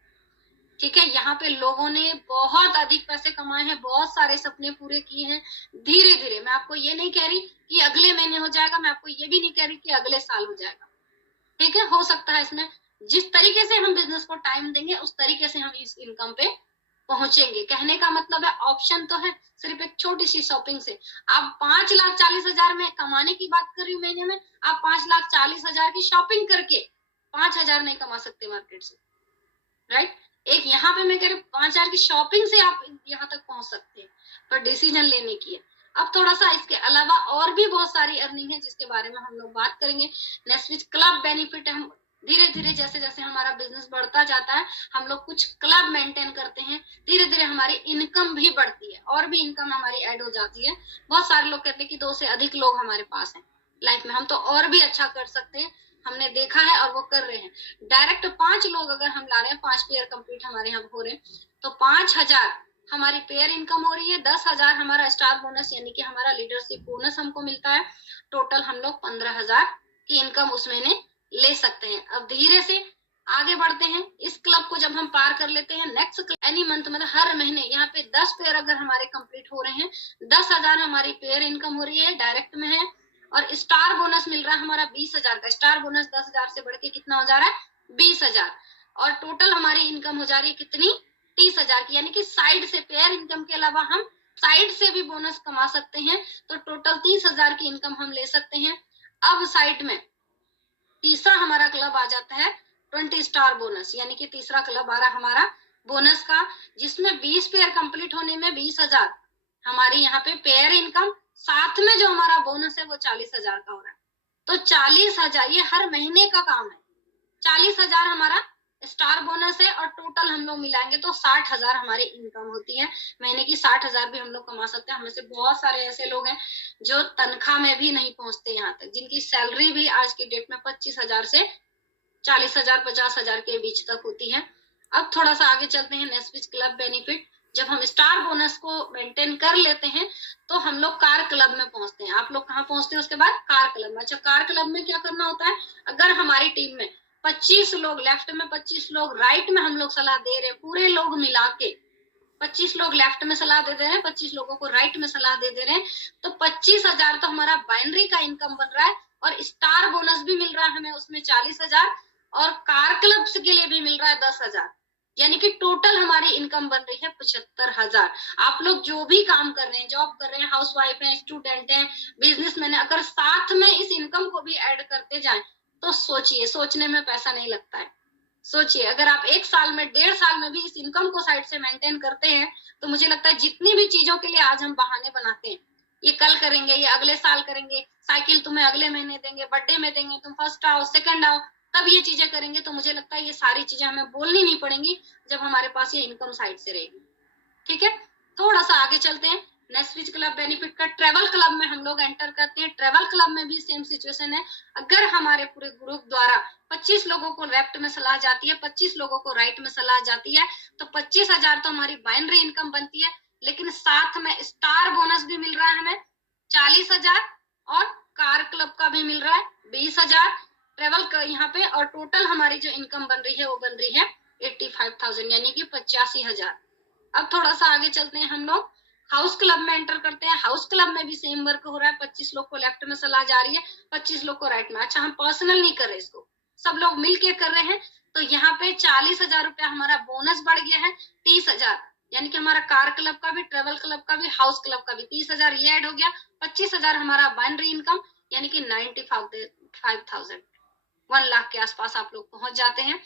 ठीक है, यहाँ पे लोगों ने बहुत अधिक पैसे कमाए हैं, बहुत सारे सपने पूरे किए हैं धीरे धीरे। मैं आपको ये नहीं कह रही कि अगले महीने हो जाएगा, मैं आपको ये भी नहीं कह रही कि अगले साल हो जाएगा। ठीक है, हो सकता है इसमें जिस तरीके से हम बिजनेस को टाइम देंगे, उस तरीके से हम इस इनकम पे पहुंचेंगे। कहने का मतलब है ऑप्शन तो है, सिर्फ एक छोटी सी शॉपिंग से आप 5,40,000 में कमाने की बात कर रही हूँ महीने में, आप 5,40,000 की शॉपिंग करके 5,000 नहीं कमा सकते मार्केट से, राइट। एक यहाँ पे मैं कह रही हूँ 5,000 की शॉपिंग से आप यहाँ तक पहुंच सकते हैं, पर डिसीजन लेने की है। अब थोड़ा सा इसके अलावा और भी बहुत सारी अर्निंग है जिसके बारे में हम लोग बात करेंगे। नेस्विच क्लब बेनिफिट है, हम धीरे धीरे जैसे जैसे हमारा बिजनेस बढ़ता जाता है, हम लोग कुछ क्लब मेंटेन करते हैं, धीरे धीरे हमारी इनकम भी बढ़ती है, और भी इनकम हमारी ऐड हो जाती है। बहुत सारे लोग कहते हैं कि 2 से अधिक लोग हमारे पास हैं लाइफ में, हम तो और भी अच्छा कर सकते हैं, हमने देखा है और वो कर रहे हैं। डायरेक्ट 5 लोग अगर हम ला रहे हैं, 5 पेयर कंप्लीट हमारे यहाँ हो रहे हैं, तो 5,000 हमारी पेयर इनकम हो रही है, 10,000 हमारा स्टार बोनस यानी कि हमारा लीडरशिप बोनस हमको मिलता है। टोटल हम लोग 15,000 की इनकम उस महीने ले सकते हैं। अब धीरे से आगे बढ़ते हैं, इस क्लब को जब हम पार कर लेते हैं, नेक्स्ट एनी मंथ मतलब हर महीने यहाँ पे 10 पेयर अगर हमारे कंप्लीट हो रहे हैं, 10,000 हमारी पेयर इनकम हो रही है, डायरेक्ट में है, और स्टार बोनस मिल रहा है हमारा 20,000 का। स्टार बोनस 10,000 से बढ़ के कितना हो जा रहा है, 20,000, और टोटल हमारी इनकम हो जा रही है कितनी, 30,000 की। यानी कि साइड से पेयर इनकम के अलावा हम साइड से भी बोनस कमा सकते हैं, तो टोटल 30,000 की इनकम हम ले सकते हैं। अब साइड में तीसरा हमारा क्लब आ जाता है 20 स्टार बोनस, यानी कि तीसरा क्लब आ रहा हमारा बोनस का, जिसमें 20 पेयर कंप्लीट होने में 20,000 हमारी यहाँ पे पेयर इनकम, साथ में जो हमारा बोनस है वो 40,000 का हो रहा है। तो 40,000 ये हर महीने का काम है। 40,000 हमारा स्टार बोनस है, और टोटल हम लोग मिलाएंगे तो 60,000 हमारी इनकम होती है महीने की। 60,000 भी हम लोग कमा सकते हैं। हमें से बहुत सारे ऐसे लोग हैं जो तनख्वाह में भी नहीं पहुंचते यहाँ तक, जिनकी सैलरी भी आज की डेट में 25,000 से 40,000 50,000 के बीच तक होती है। अब थोड़ा सा आगे चलते हैं, नेस्विच क्लब बेनिफिट। जब हम स्टार बोनस को मेंटेन कर लेते हैं तो हम लोग कार क्लब में पहुंचते हैं। आप लोग कहाँ पहुंचते हैं उसके बाद? कार क्लब में। अच्छा, कार क्लब में क्या करना होता है? अगर हमारी टीम में 25 लोग लेफ्ट में, 25 लोग राइट में हम लोग सलाह दे रहे हैं, पूरे लोग मिला के 25 लोग लेफ्ट में सलाह दे रहे हैं, 25 लोगों को राइट में सलाह दे रहे हैं, तो 25,000 तो हमारा बाइनरी का इनकम बन रहा है, और स्टार बोनस भी मिल रहा है हमें उसमें 40,000, और कार क्लब्स के लिए भी मिल रहा है 10,000। यानी कि टोटल हमारी इनकम बन रही है 75,000। आप लोग जो भी काम कर रहे हैं, जॉब कर रहे हैं, हाउस वाइफ है, स्टूडेंट है, बिजनेसमैन है, अगर साथ में इस इनकम को भी ऐड करते जाए तो सोचिए, सोचने में पैसा नहीं लगता है। सोचिए, अगर आप 1 साल में, 1.5 साल में भी इस इनकम को साइड से मेंटेन करते हैं तो मुझे लगता है जितनी भी चीजों के लिए आज हम बहाने बनाते हैं, ये कल करेंगे, ये अगले साल करेंगे, साइकिल तुम्हें अगले महीने देंगे, बर्थडे में देंगे, तुम फर्स्ट आओ, सेकंड आओ, तब ये चीजें करेंगे, तो मुझे लगता है ये सारी चीजें हमें बोलनी नहीं पड़ेंगी जब हमारे पास ये इनकम साइड से रहेगी। ठीक है, थोड़ा सा आगे चलते हैं। नेक्स्ट क्लब बेनिफिट का ट्रेवल क्लब में हम लोग एंटर करते हैं। ट्रेवल क्लब में भी सेम सिचुएशन है। अगर हमारे पूरे ग्रुप द्वारा 25 लोगों को लेफ्ट में सलाह जाती है, 25 लोगों को राइट में सलाह जाती है, तो 25,000 तो हमारी बाइनरी इनकम बनती है, लेकिन साथ में स्टार बोनस भी मिल रहा है हमें 40,000, और कार क्लब का भी मिल रहा है 20,000 ट्रेवल का यहाँ पे, और टोटल हमारी जो इनकम बन रही है वो बन रही है 85,000, यानी कि 85,000। अब थोड़ा सा आगे चलते हैं, हम लोग हाउस क्लब में एंटर करते हैं। हाउस क्लब में भी सेम वर्क हो रहा है। 25 लोग को लेफ्ट में सलाह जा रही है, 25 लोग को राइट में। अच्छा, हम पर्सनल नहीं कर रहे इसको, सब लोग मिलके कर रहे हैं, तो यहाँ पे 40,000 रुपया हमारा बोनस बढ़ गया है 30,000, यानी कि हमारा कार क्लब का भी, ट्रेवल क्लब का भी, हाउस क्लब का भी 30,000 ये ऐड हो गया। 25,000 हमारा बाइनरी इनकम, यानी कि 95,000, 1 लाख के आसपास आप लोग पहुंच जाते हैं।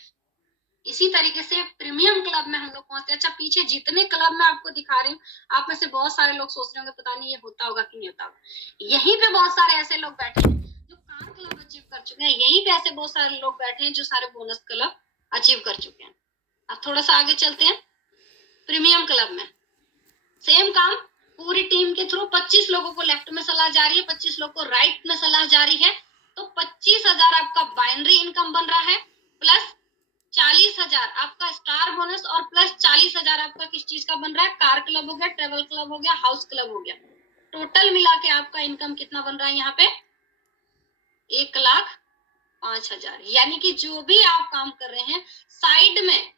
इसी तरीके से प्रीमियम क्लब में हम लोग पहुंचते हैं। अच्छा, पीछे जितने क्लब में आपको दिखा रही हूँ, आप में से बहुत सारे लोग सोच रहे होंगे पता नहीं ये होता होगा कि नहीं होता होगा। यहीं पे बहुत सारे ऐसे लोग बैठे हैं जो कार क्लब अचीव कर चुके हैं, यहीं पे ऐसे बहुत सारे लोग बैठे हैं जो सारे बोनस क्लब अचीव कर चुके हैं। अब थोड़ा सा आगे चलते हैं। प्रीमियम क्लब में सेम काम, पूरी टीम के थ्रू 25 लोगों को लेफ्ट में सलाह जा रही है, 25 लोगों को राइट में सलाह जा रही है, तो 25,000 आपका बाइनरी इनकम बन रहा है, प्लस 40,000 आपका स्टार बोनस, और प्लस 40,000 आपका किस चीज का बन रहा है? कार क्लब हो गया, ट्रेवल क्लब हो गया, हाउस क्लब हो गया। टोटल मिला के आपका इनकम कितना बन रहा है यहाँ पे? 1,05,000। यानी कि जो भी आप काम कर रहे हैं साइड में,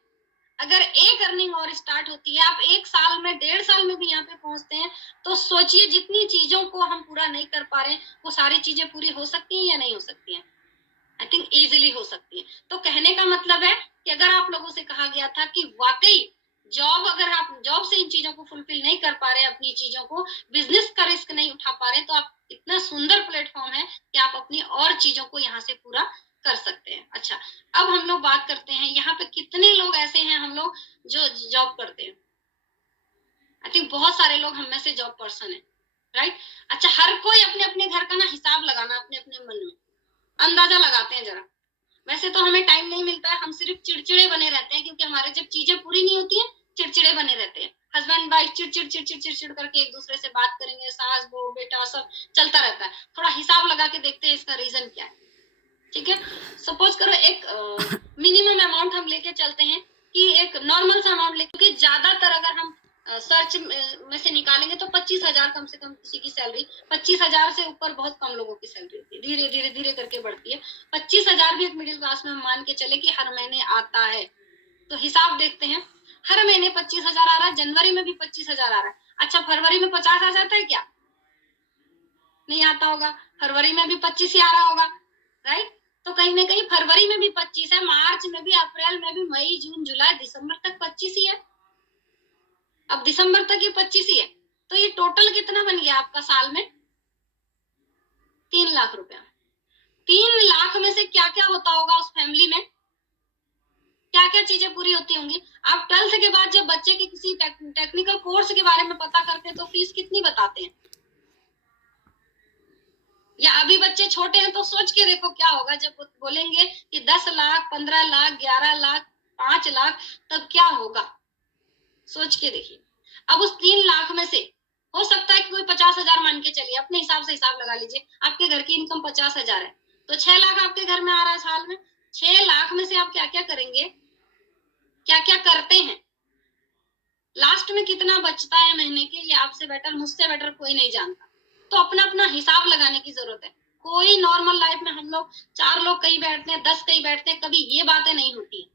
अगर एक अर्निंग और स्टार्ट होती है, आप 1 साल में, 1.5 साल में भी यहाँ पे पहुंचते हैं, तो सोचिए जितनी चीजों को हम पूरा नहीं कर पा रहे हैं, वो सारी चीजें पूरी हो सकती हैं या नहीं हो सकती हैं? आई थिंक इजीली हो सकती है। तो कहने का मतलब है कि अगर आप लोगों से कहा गया था कि वाकई जॉब, अगर आप जॉब से इन चीजों को फुलफिल नहीं कर पा रहे, अपनी चीजों को, बिजनेस का रिस्क नहीं उठा पा रहे, तो आप, इतना सुंदर प्लेटफॉर्म है कि आप अपनी और चीजों को यहाँ से पूरा कर सकते हैं। अच्छा, अब हम लोग बात करते हैं यहाँ पे कितने लोग ऐसे हैं हम लोग जो जॉब करते हैं। आई थिंक बहुत सारे लोग हम में से जॉब पर्सन है, राइट? अच्छा, हर कोई अपने अपने घर का ना हिसाब लगाना, अपने अपने मन में अंदाजा लगाते हैं जरा। वैसे तो हमें टाइम नहीं मिलता है, हम सिर्फ चिड़चिड़े बने रहते हैं, क्योंकि हमारे जब चीजें पूरी नहीं होती हैं, चिड़चिड़े बने रहते हैं। हस्बैंड वाइफ चिड़चिड़ चिड़चिड़ चिड़चिड़ करके एक दूसरे से बात करेंगे, सास बहू बेटा सब चलता रहता है। थोड़ा हिसाब लगा के देखते हैं इसका रीजन क्या है। ठीक है, सपोज करो एक मिनिमम अमाउंट हम लेके चलते हैं, कि एक नॉर्मल सा अमाउंट लेके, क्योंकि ज्यादातर अगर हम सर्च में से निकालेंगे तो 25,000 कम से कम किसी की सैलरी, 25,000 से ऊपर बहुत कम लोगों की सैलरी होती है, धीरे धीरे धीरे करके बढ़ती है। 25,000 भी एक मिडिल क्लास में हम मान के चले कि हर महीने आता है, तो हिसाब देखते हैं। हर महीने 25,000 आ रहा है, जनवरी में भी 25,000 आ रहा है। अच्छा, फरवरी में 50 आ जाता है क्या? नहीं आता होगा। फरवरी में भी 25 ही आ रहा होगा, राइट? तो कहीं ना कहीं फरवरी में भी 25 है, मार्च में भी, अप्रैल में भी, मई जून जुलाई दिसंबर तक 25 ही है। अब दिसंबर तक ये 25 ही है, तो ये टोटल कितना बन गया आपका साल में? 3 लाख रुपया। 3 लाख में से क्या क्या होता होगा उस फैमिली में? क्या क्या चीजें पूरी होती होंगी? आप 12th के बाद जब बच्चे के किसी टेक्निकल कोर्स के बारे में पता करते हैं तो फीस कितनी बताते हैं? या अभी बच्चे छोटे हैं तो सोच के देखो क्या होगा जब बोलेंगे कि 10 लाख, 15 लाख, 11 लाख, 5 लाख, तब क्या होगा? सोच के देखिए। अब उस 3 लाख में से हो सकता है कि कोई 50,000 मान के चलिए, अपने हिसाब से हिसाब लगा लीजिए, आपके घर की इनकम 50,000 है, तो 6 लाख आपके घर में आ रहा है साल में। 6 लाख में से आप क्या क्या करेंगे, क्या क्या करते हैं? लास्ट लास्ट में कितना बचता है महीने के, ये आपसे बेटर, मुझसे बेटर कोई नहीं जानता। तो अपना अपना हिसाब लगाने की जरूरत है। कोई नॉर्मल लाइफ में हम लोग 4 लोग कहीं बैठते हैं, 10 कहीं बैठते हैं, कभी ये बातें नहीं होती है।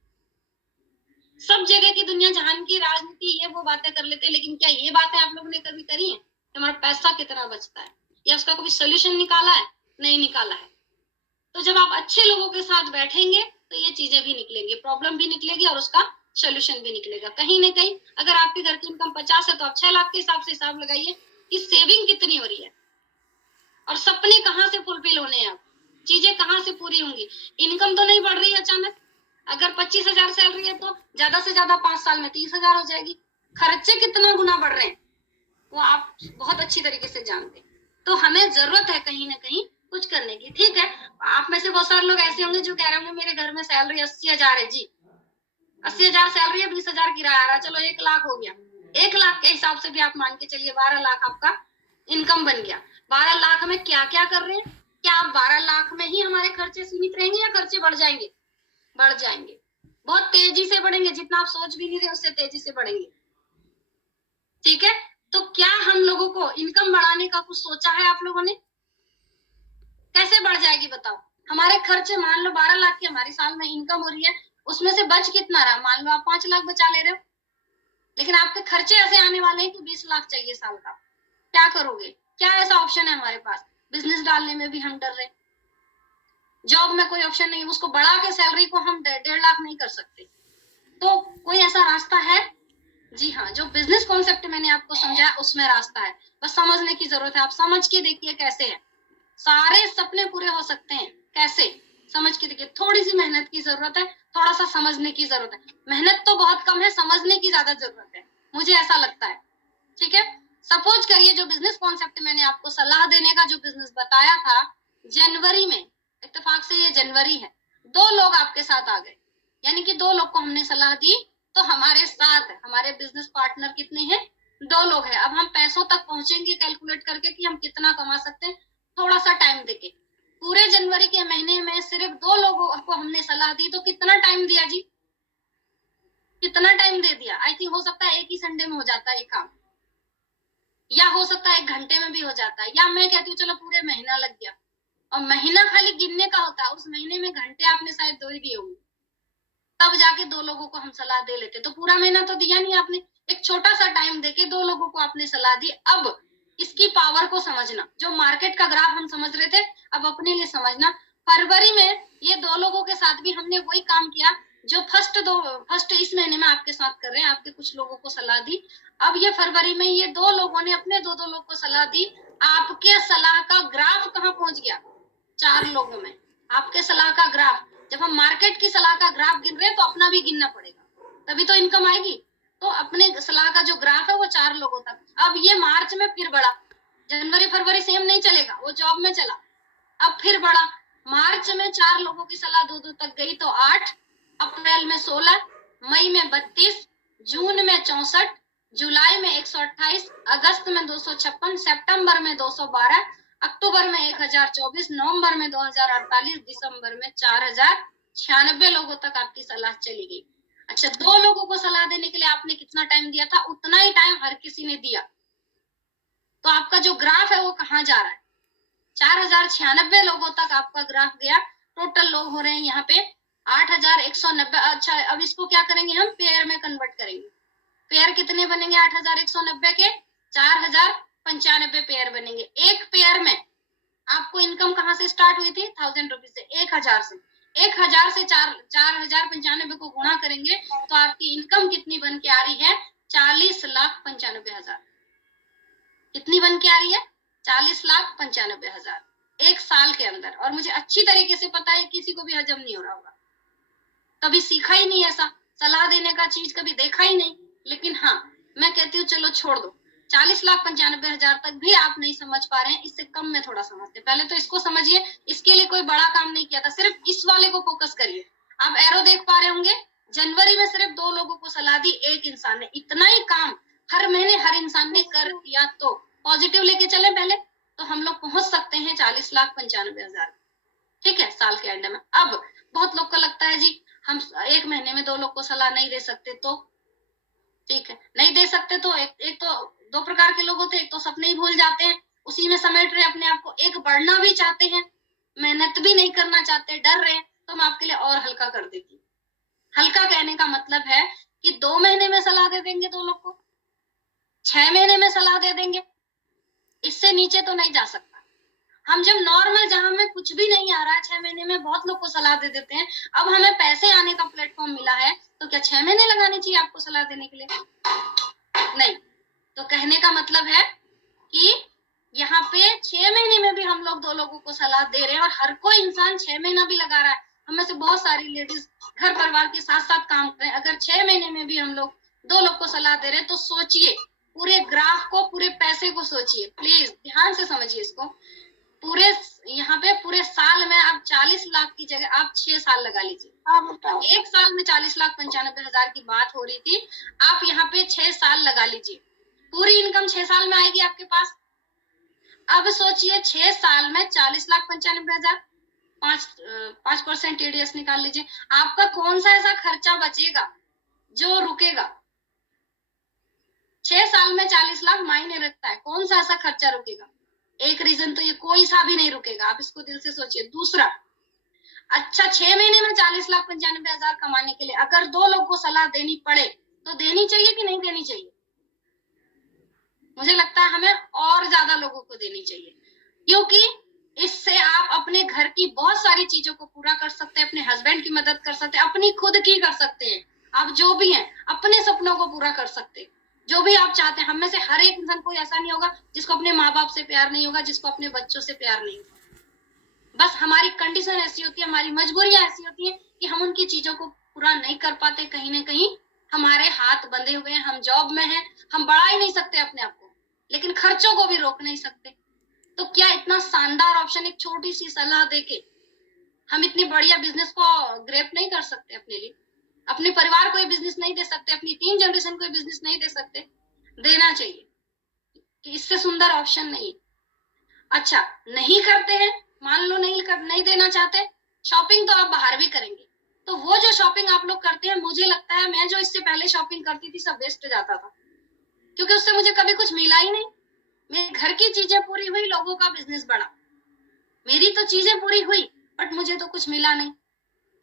सब जगह की दुनिया जहान की राजनीति ये वो बातें कर लेते हैं, लेकिन क्या ये बातें आप लोगों ने कभी करी है? हमारा पैसा कितना बचता है या उसका कभी सोल्यूशन निकाला है? नहीं निकाला है। तो जब आप अच्छे लोगों के साथ बैठेंगे तो ये चीजें भी निकलेंगी, प्रॉब्लम भी निकलेगी और उसका सोल्यूशन भी निकलेगा। कहीं ना कहीं अगर आपके घर की इनकम 50 है तो आप 6 लाख के हिसाब से हिसाब लगाइए कि सेविंग कितनी हो रही है और सपने कहाँ से फुलफिल होने हैं, चीजें कहाँ से पूरी होंगी। इनकम तो नहीं बढ़ रही है अचानक। अगर 25,000 सैलरी है तो ज्यादा से ज्यादा 5 साल में 30,000 हो जाएगी। खर्चे कितना गुना बढ़ रहे हैं वो आप बहुत अच्छी तरीके से जानते हैं। तो हमें जरूरत है कहीं ना कहीं कुछ करने की। ठीक है, आप में से बहुत सारे लोग ऐसे होंगे जो कह रहे होंगे मेरे घर में सैलरी 80,000 है जी, 80,000 सैलरी है, 20,000 किराया आ रहा है, चलो 1 लाख हो गया। 1 लाख के हिसाब से भी आप मान के चलिए 12 लाख आपका इनकम बन गया। 12 लाख में क्या क्या कर रहे हैं? क्या आप 12 लाख में ही हमारे खर्चे सीमित रहेंगे या खर्चे बढ़ जाएंगे? बढ़ जाएंगे, बहुत तेजी से बढ़ेंगे, जितना आप सोच भी नहीं रहे उससे तेजी से बढ़ेंगे। ठीक है, तो क्या हम लोगों को इनकम बढ़ाने का कुछ सोचा है आप लोगों ने? कैसे बढ़ जाएगी बताओ? हमारे खर्चे मान लो 12 लाख की हमारी साल में इनकम हो रही है, उसमें से बच कितना रहा? मान लो आप 5 लाख बचा ले रहे हो, लेकिन आपके खर्चे ऐसे आने वाले हैं कि 20 लाख चाहिए साल का। क्या करोगे? क्या ऐसा ऑप्शन है हमारे पास? बिजनेस डालने में भी हम डर रहे, जॉब में कोई ऑप्शन नहीं, उसको बढ़ा के सैलरी को हम 1.5 लाख नहीं कर सकते। तो कोई ऐसा रास्ता है? जी हाँ, जो बिजनेस कॉन्सेप्ट मैंने आपको समझाया उसमें रास्ता है, बस समझने की जरूरत है। आप समझ के देखिए कैसे है, सारे सपने पूरे हो सकते हैं। कैसे? समझ के देखिए, थोड़ी सी मेहनत की जरूरत है, थोड़ा सा समझने की जरूरत है। मेहनत तो बहुत कम है, समझने की ज्यादा जरूरत है, मुझे ऐसा लगता है। ठीक है, सपोज करिए जो बिजनेस कॉन्सेप्ट मैंने आपको सलाह देने का जो बिजनेस बताया था जनवरी में, इत्तेफाक से ये जनवरी है, 2 लोग आपके साथ आ गए, यानी कि 2 लोग को हमने सलाह दी, तो हमारे साथ हमारे बिजनेस पार्टनर कितने हैं? 2 लोग हैं। अब हम पैसों तक पहुंचेंगे कैलकुलेट करके कि हम कितना कमा सकते हैं, थोड़ा सा टाइम देके। पूरे जनवरी के महीने में सिर्फ 2 लोगों को हमने सलाह दी, तो कितना टाइम दिया जी? कितना टाइम दे दिया? आई थिंक हो सकता है एक ही संडे में हो जाता है ये काम, या हो सकता है 1 घंटे में भी हो जाता है, या मैं कहती हूँ चलो पूरे महीना लग गया। और महीना खाली गिनने का होता है, उस महीने में घंटे आपने शायद 2 ही दिए होंगे, तब जाके 2 लोगों को हम सलाह दे लेते। तो पूरा महीना तो दिया नहीं आपने, एक छोटा सा टाइम देके 2 लोगों को आपने सलाह दी। अब इसकी पावर को समझना, जो मार्केट का ग्राफ हम समझ रहे थे, अब अपने लिए समझना। फरवरी में ये 2 लोगों के साथ भी हमने वही काम किया जो फर्स्ट इस महीने में आपके साथ कर रहे हैं, आपके कुछ लोगों को सलाह दी। अब ये फरवरी में ये 2 लोगों ने अपने 2 लोगों को सलाह दी, आपके सलाह का ग्राफ कहाँ पहुंच गया? 4 लोगों में आपके सलाह का ग्राफ। जब हम मार्केट की सलाह का ग्राफ गिन रहे हैं तो अपना भी गिनना पड़ेगा, तभी तो इनकम आएगी। तो अपने सलाह का जो ग्राफ है वो 4 लोगों तक। अब ये मार्च में फिर बढ़ा, जनवरी फरवरी सेम नहीं चलेगा, वो जॉब में चला, अब फिर बढ़ा। मार्च में 4 लोगों की सलाह 2 तक गई तो 8, अप्रैल में 16, मई में 32, जून में 64, जुलाई में 128, अगस्त में 256, सितंबर में 212, अक्टूबर में 1024, नवंबर में 2048, दिसंबर में 4096 लोगों तक आपकी सलाह चली गई। अच्छा, 2 लोगों को सलाह देने के लिए आपने कितना टाइम दिया था? उतना ही टाइम हर किसी ने दिया। तो आपका जो ग्राफ है वो कहाँ जा रहा है? 4096 लोगों तक आपका ग्राफ गया। टोटल लोग हो रहे हैं यहाँ पे 8190। अच्छा, अब इसको क्या करेंगे? हम पेयर में कन्वर्ट करेंगे। पेयर कितने बनेंगे 8190 के? 4095 पेयर बनेंगे। एक पेयर में आपको इनकम कहाँ से स्टार्ट हुई थी? 1000 रुपीज से, 1000 से। 1000 से 4095 को गुणा करेंगे तो आपकी इनकम कितनी बन के आ रही है? 40,95,000। कितनी बन के आ रही है? 40,95,000 एक साल के अंदर। और मुझे अच्छी तरीके से पता है किसी को भी हजम नहीं हो रहा होगा, कभी सीखा ही नहीं ऐसा, सलाह देने का चीज कभी देखा ही नहीं। लेकिन हाँ, मैं कहती हूँ चलो छोड़ दो, 40,95,000 तक भी आप नहीं समझ पा रहे हैं, इससे कम में थोड़ा समझते। पहले तो इसको समझिए, इसके लिए कोई बड़ा काम नहीं किया था, सिर्फ इस वाले को फोकस करिए। आप एरो देख पा रहे होंगे, जनवरी में सिर्फ 2 लोगों को सलाह दी, एक इंसान ने। इतना ही काम हर महीने हर इंसान ने कर दिया तो पॉजिटिव लेके चले पहले, तो हम लोग पहुंच सकते हैं 40,95,000। ठीक है, साल के एंड में। अब बहुत लोग को लगता है जी हम 1 महीने में 2 लोग को सलाह नहीं दे सकते, तो ठीक है, नहीं दे सकते तो एक तो दो प्रकार के लोग होते हैं, एक तो सपने ही भूल जाते हैं, उसी में समेट रहे अपने आप को, एक बढ़ना भी चाहते हैं, मेहनत भी नहीं करना चाहते, डर रहे हैं, तो मैं आपके लिए और हल्का कर देती हूँ। हल्का कहने का मतलब है कि 2 महीने में सलाह दे देंगे 2 लोग को, 6 महीने में सलाह दे देंगे, इससे नीचे तो नहीं जा सकता। हम जब नॉर्मल, जहां में कुछ भी नहीं आ रहा है, 6 महीने में बहुत लोग को सलाह दे देते हैं, अब हमें पैसे आने का प्लेटफॉर्म मिला है, तो क्या 6 महीने लगाने चाहिए आपको सलाह देने के लिए? नहीं। तो कहने का मतलब है कि यहाँ पे 6 महीने में भी हम लोग 2 लोगों को सलाह दे रहे हैं, और हर कोई इंसान 6 महीना भी लगा रहा है। हमें से बहुत सारी लेडीज घर परिवार के साथ साथ काम कर रहे हैं। अगर 6 महीने में भी हम लोग 2 लोग को सलाह दे रहे हैं, तो सोचिए पूरे ग्राफ को, पूरे पैसे को सोचिए, प्लीज ध्यान से समझिए इसको। पूरे यहाँ पे पूरे साल में आप 40 लाख की जगह आप 6 साल लगा लीजिए। एक साल में 40,95,000 की बात हो रही थी, आप यहाँ पे 6 साल लगा लीजिए, पूरी इनकम 6 साल में आएगी आपके पास। अब सोचिए 6 साल में 40,95,000, 5% टीडीएस निकाल लीजिए, आपका कौन सा ऐसा खर्चा बचेगा जो रुकेगा? 6 साल में 40 लाख मायने रखता है, कौन सा ऐसा खर्चा रुकेगा? एक रीजन तो ये कोई सा भी नहीं रुकेगा, आप इसको दिल से सोचिए। दूसरा, अच्छा 6 महीने में 40,95,000 कमाने के लिए अगर 2 लोग को सलाह देनी पड़े, तो देनी चाहिए कि नहीं देनी चाहिए? मुझे लगता है हमें और ज्यादा लोगों को देनी चाहिए, क्योंकि इससे आप अपने घर की बहुत सारी चीजों को पूरा कर सकते हैं, अपने हस्बैंड की मदद कर सकते हैं, अपनी खुद की कर सकते हैं, आप जो भी हैं अपने सपनों को पूरा कर सकते हैं, जो भी आप चाहते हैं। हम में से हर एक इंसान, कोई ऐसा नहीं होगा जिसको अपने माँ बाप से प्यार नहीं होगा, जिसको अपने बच्चों से प्यार नहीं होगा। बस हमारी कंडीशन ऐसी होती है, हमारी मजबूरियां ऐसी होती हैं कि हम उनकी चीजों को पूरा नहीं कर पाते। कहीं ना कहीं हमारे हाथ बंधे हुए हैं, हम जॉब में हैं, हम बढ़ा ही नहीं सकते अपने आप को, लेकिन खर्चों को भी रोक नहीं सकते। तो क्या इतना शानदार ऑप्शन, एक छोटी सी सलाह देके हम इतनी बढ़िया बिजनेस को ग्रैब नहीं कर सकते अपने लिए? अपने परिवार को ये बिजनेस नहीं दे सकते? अपनी 3 जनरेशन को ये बिजनेस नहीं दे सकते? देना चाहिए, कि इससे सुंदर ऑप्शन नहीं। अच्छा, नहीं करते हैं, मान लो नहीं देना चाहते, शॉपिंग तो आप बाहर भी करेंगे, तो वो जो शॉपिंग आप लोग करते हैं, मुझे लगता है मैं जो इससे पहले शॉपिंग करती थी सब वेस्ट जाता था, क्योंकि उससे मुझे कभी कुछ मिला ही नहीं। मेरे घर की चीजें पूरी हुई, लोगों का बिजनेस बढ़ा, मेरी तो चीजें पूरी हुई, बट मुझे तो कुछ मिला नहीं।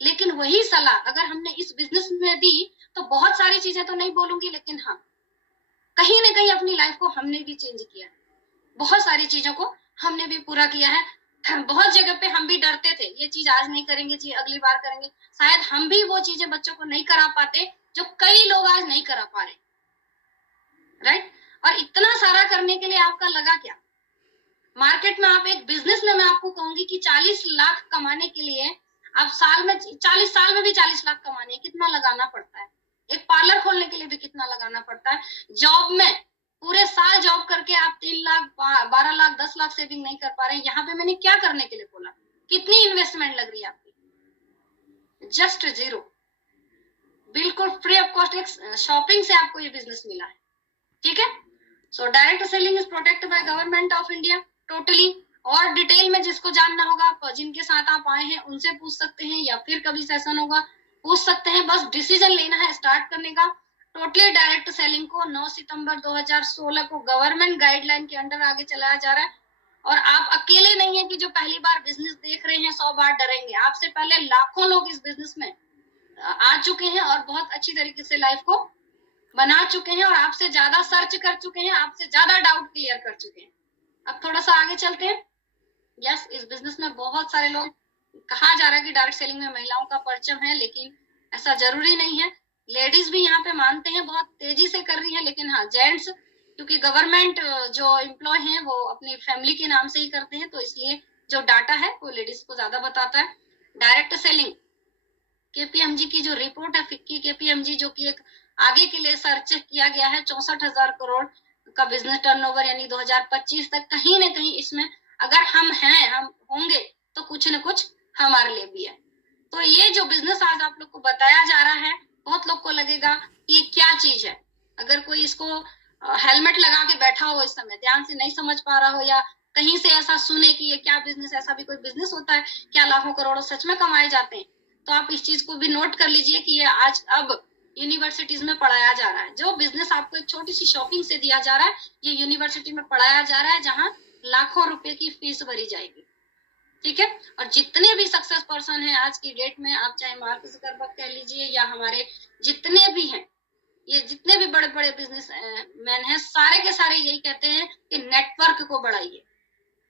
लेकिन वही सलाह अगर हमने इस बिजनेस में दी, तो बहुत सारी चीजें तो नहीं बोलूंगी, लेकिन हाँ, कहीं ना कहीं अपनी लाइफ को हमने भी चेंज किया, बहुत सारी चीजों को हमने भी पूरा किया है। बहुत जगह पे हम भी डरते थे, ये चीज आज नहीं करेंगे जी, अगली बार करेंगे, शायद हम भी वो चीजें बच्चों को नहीं करा पाते जो कई लोग आज नहीं करा पा रहे, राइट? और इतना सारा करने के लिए आपका लगा क्या? मार्केट में आप एक बिजनेस में, मैं आपको कहूंगी कि 40 लाख कमाने के लिए आप साल में 40 साल में भी 40 लाख कमाने, कितना लगाना पड़ता है? एक पार्लर खोलने के लिए भी कितना लगाना पड़ता है? जॉब में पूरे साल जॉब करके आप 3 लाख, 12 लाख, 10 लाख सेविंग नहीं कर पा रहे हैं। यहाँ पे मैंने क्या करने के लिए बोला? कितनी इन्वेस्टमेंट लग रही है आपकी? जस्ट 0, बिल्कुल फ्री ऑफ कॉस्ट। एक शॉपिंग से आपको ये बिजनेस मिला है, ठीक है? So direct selling is protected by government of India totally. और डिटेल में जिसको जानना होगा, जिनके साथ आप आए हैं उनसे पूछ सकते हैं, या फिर कभी सेशन होगा पूछ सकते हैं। बस डिसीजन लेना है स्टार्ट करने का। टोटली डायरेक्ट सेलिंग को 9 सितंबर 2016 को गवर्नमेंट गाइडलाइन के अंडर आगे चलाया जा रहा है। और आप अकेले नहीं है कि जो पहली बार बिजनेस देख रहे हैं 100 बार डरेंगे। आपसे पहले लाखों लोग इस बिजनेस में आ चुके हैं और बहुत अच्छी तरीके से लाइफ को बना चुके हैं, और आपसे ज्यादा सर्च कर चुके हैं, आपसे ज्यादा डाउट क्लियर कर चुके हैं। अब थोड़ा सा आगे चलते हैं। यस, इस बिजनेस में बहुत सारे लोग, कहा जा रहा है कि डायरेक्ट सेलिंग में महिलाओं का परचम है, लेकिन ऐसा जरूरी नहीं है। लेडीज भी यहाँ पे मानते हैं, बहुत तेजी से कर रही है, लेकिन हाँ, जेंट्स, क्योंकि गवर्नमेंट जो एम्प्लॉय हैं वो अपनी फैमिली के नाम से ही करते हैं, तो इसलिए जो डाटा है वो लेडीज को ज्यादा बताता है। डायरेक्ट सेलिंग केपीएमजी की जो रिपोर्ट है, फिक्की केपीएमजी, जो कि एक आगे के लिए सर्च किया गया है, 64,000 करोड़ का बिजनेस टर्नओवर, यानी 2025 तक। कहीं ना कहीं इसमें अगर हम हैं, हम होंगे, तो कुछ न कुछ हमारे लिए भी है। तो ये जो बिजनेस आज आप लोग को बताया जा रहा है, बहुत लोग को लगेगा कि ये क्या चीज है। अगर कोई इसको हेलमेट लगा के बैठा हो, इस समय ध्यान से नहीं समझ पा रहा हो, या कहीं से ऐसा सुने कि ये क्या बिजनेस, ऐसा भी कोई बिजनेस होता है क्या, लाखों करोड़ों सच में कमाए जाते हैं, तो आप इस चीज को भी नोट कर लीजिए कि ये आज अब यूनिवर्सिटीज में पढ़ाया जा रहा है। जो बिजनेस आपको एक छोटी सी शॉपिंग से दिया जा रहा है, ये यूनिवर्सिटी में पढ़ाया जा रहा है जहाँ लाखों रुपए की फीस भरी जाएगी, ठीक है। और जितने भी सक्सेस पर्सन हैं आज की डेट में, आप चाहे मार्क जुकरबर्ग कह लीजिए या हमारे जितने भी हैं, ये जितने भी बड़े बड़े बिजनेस मैन हैं, सारे के सारे यही कहते हैं कि नेटवर्क को बढ़ाइए,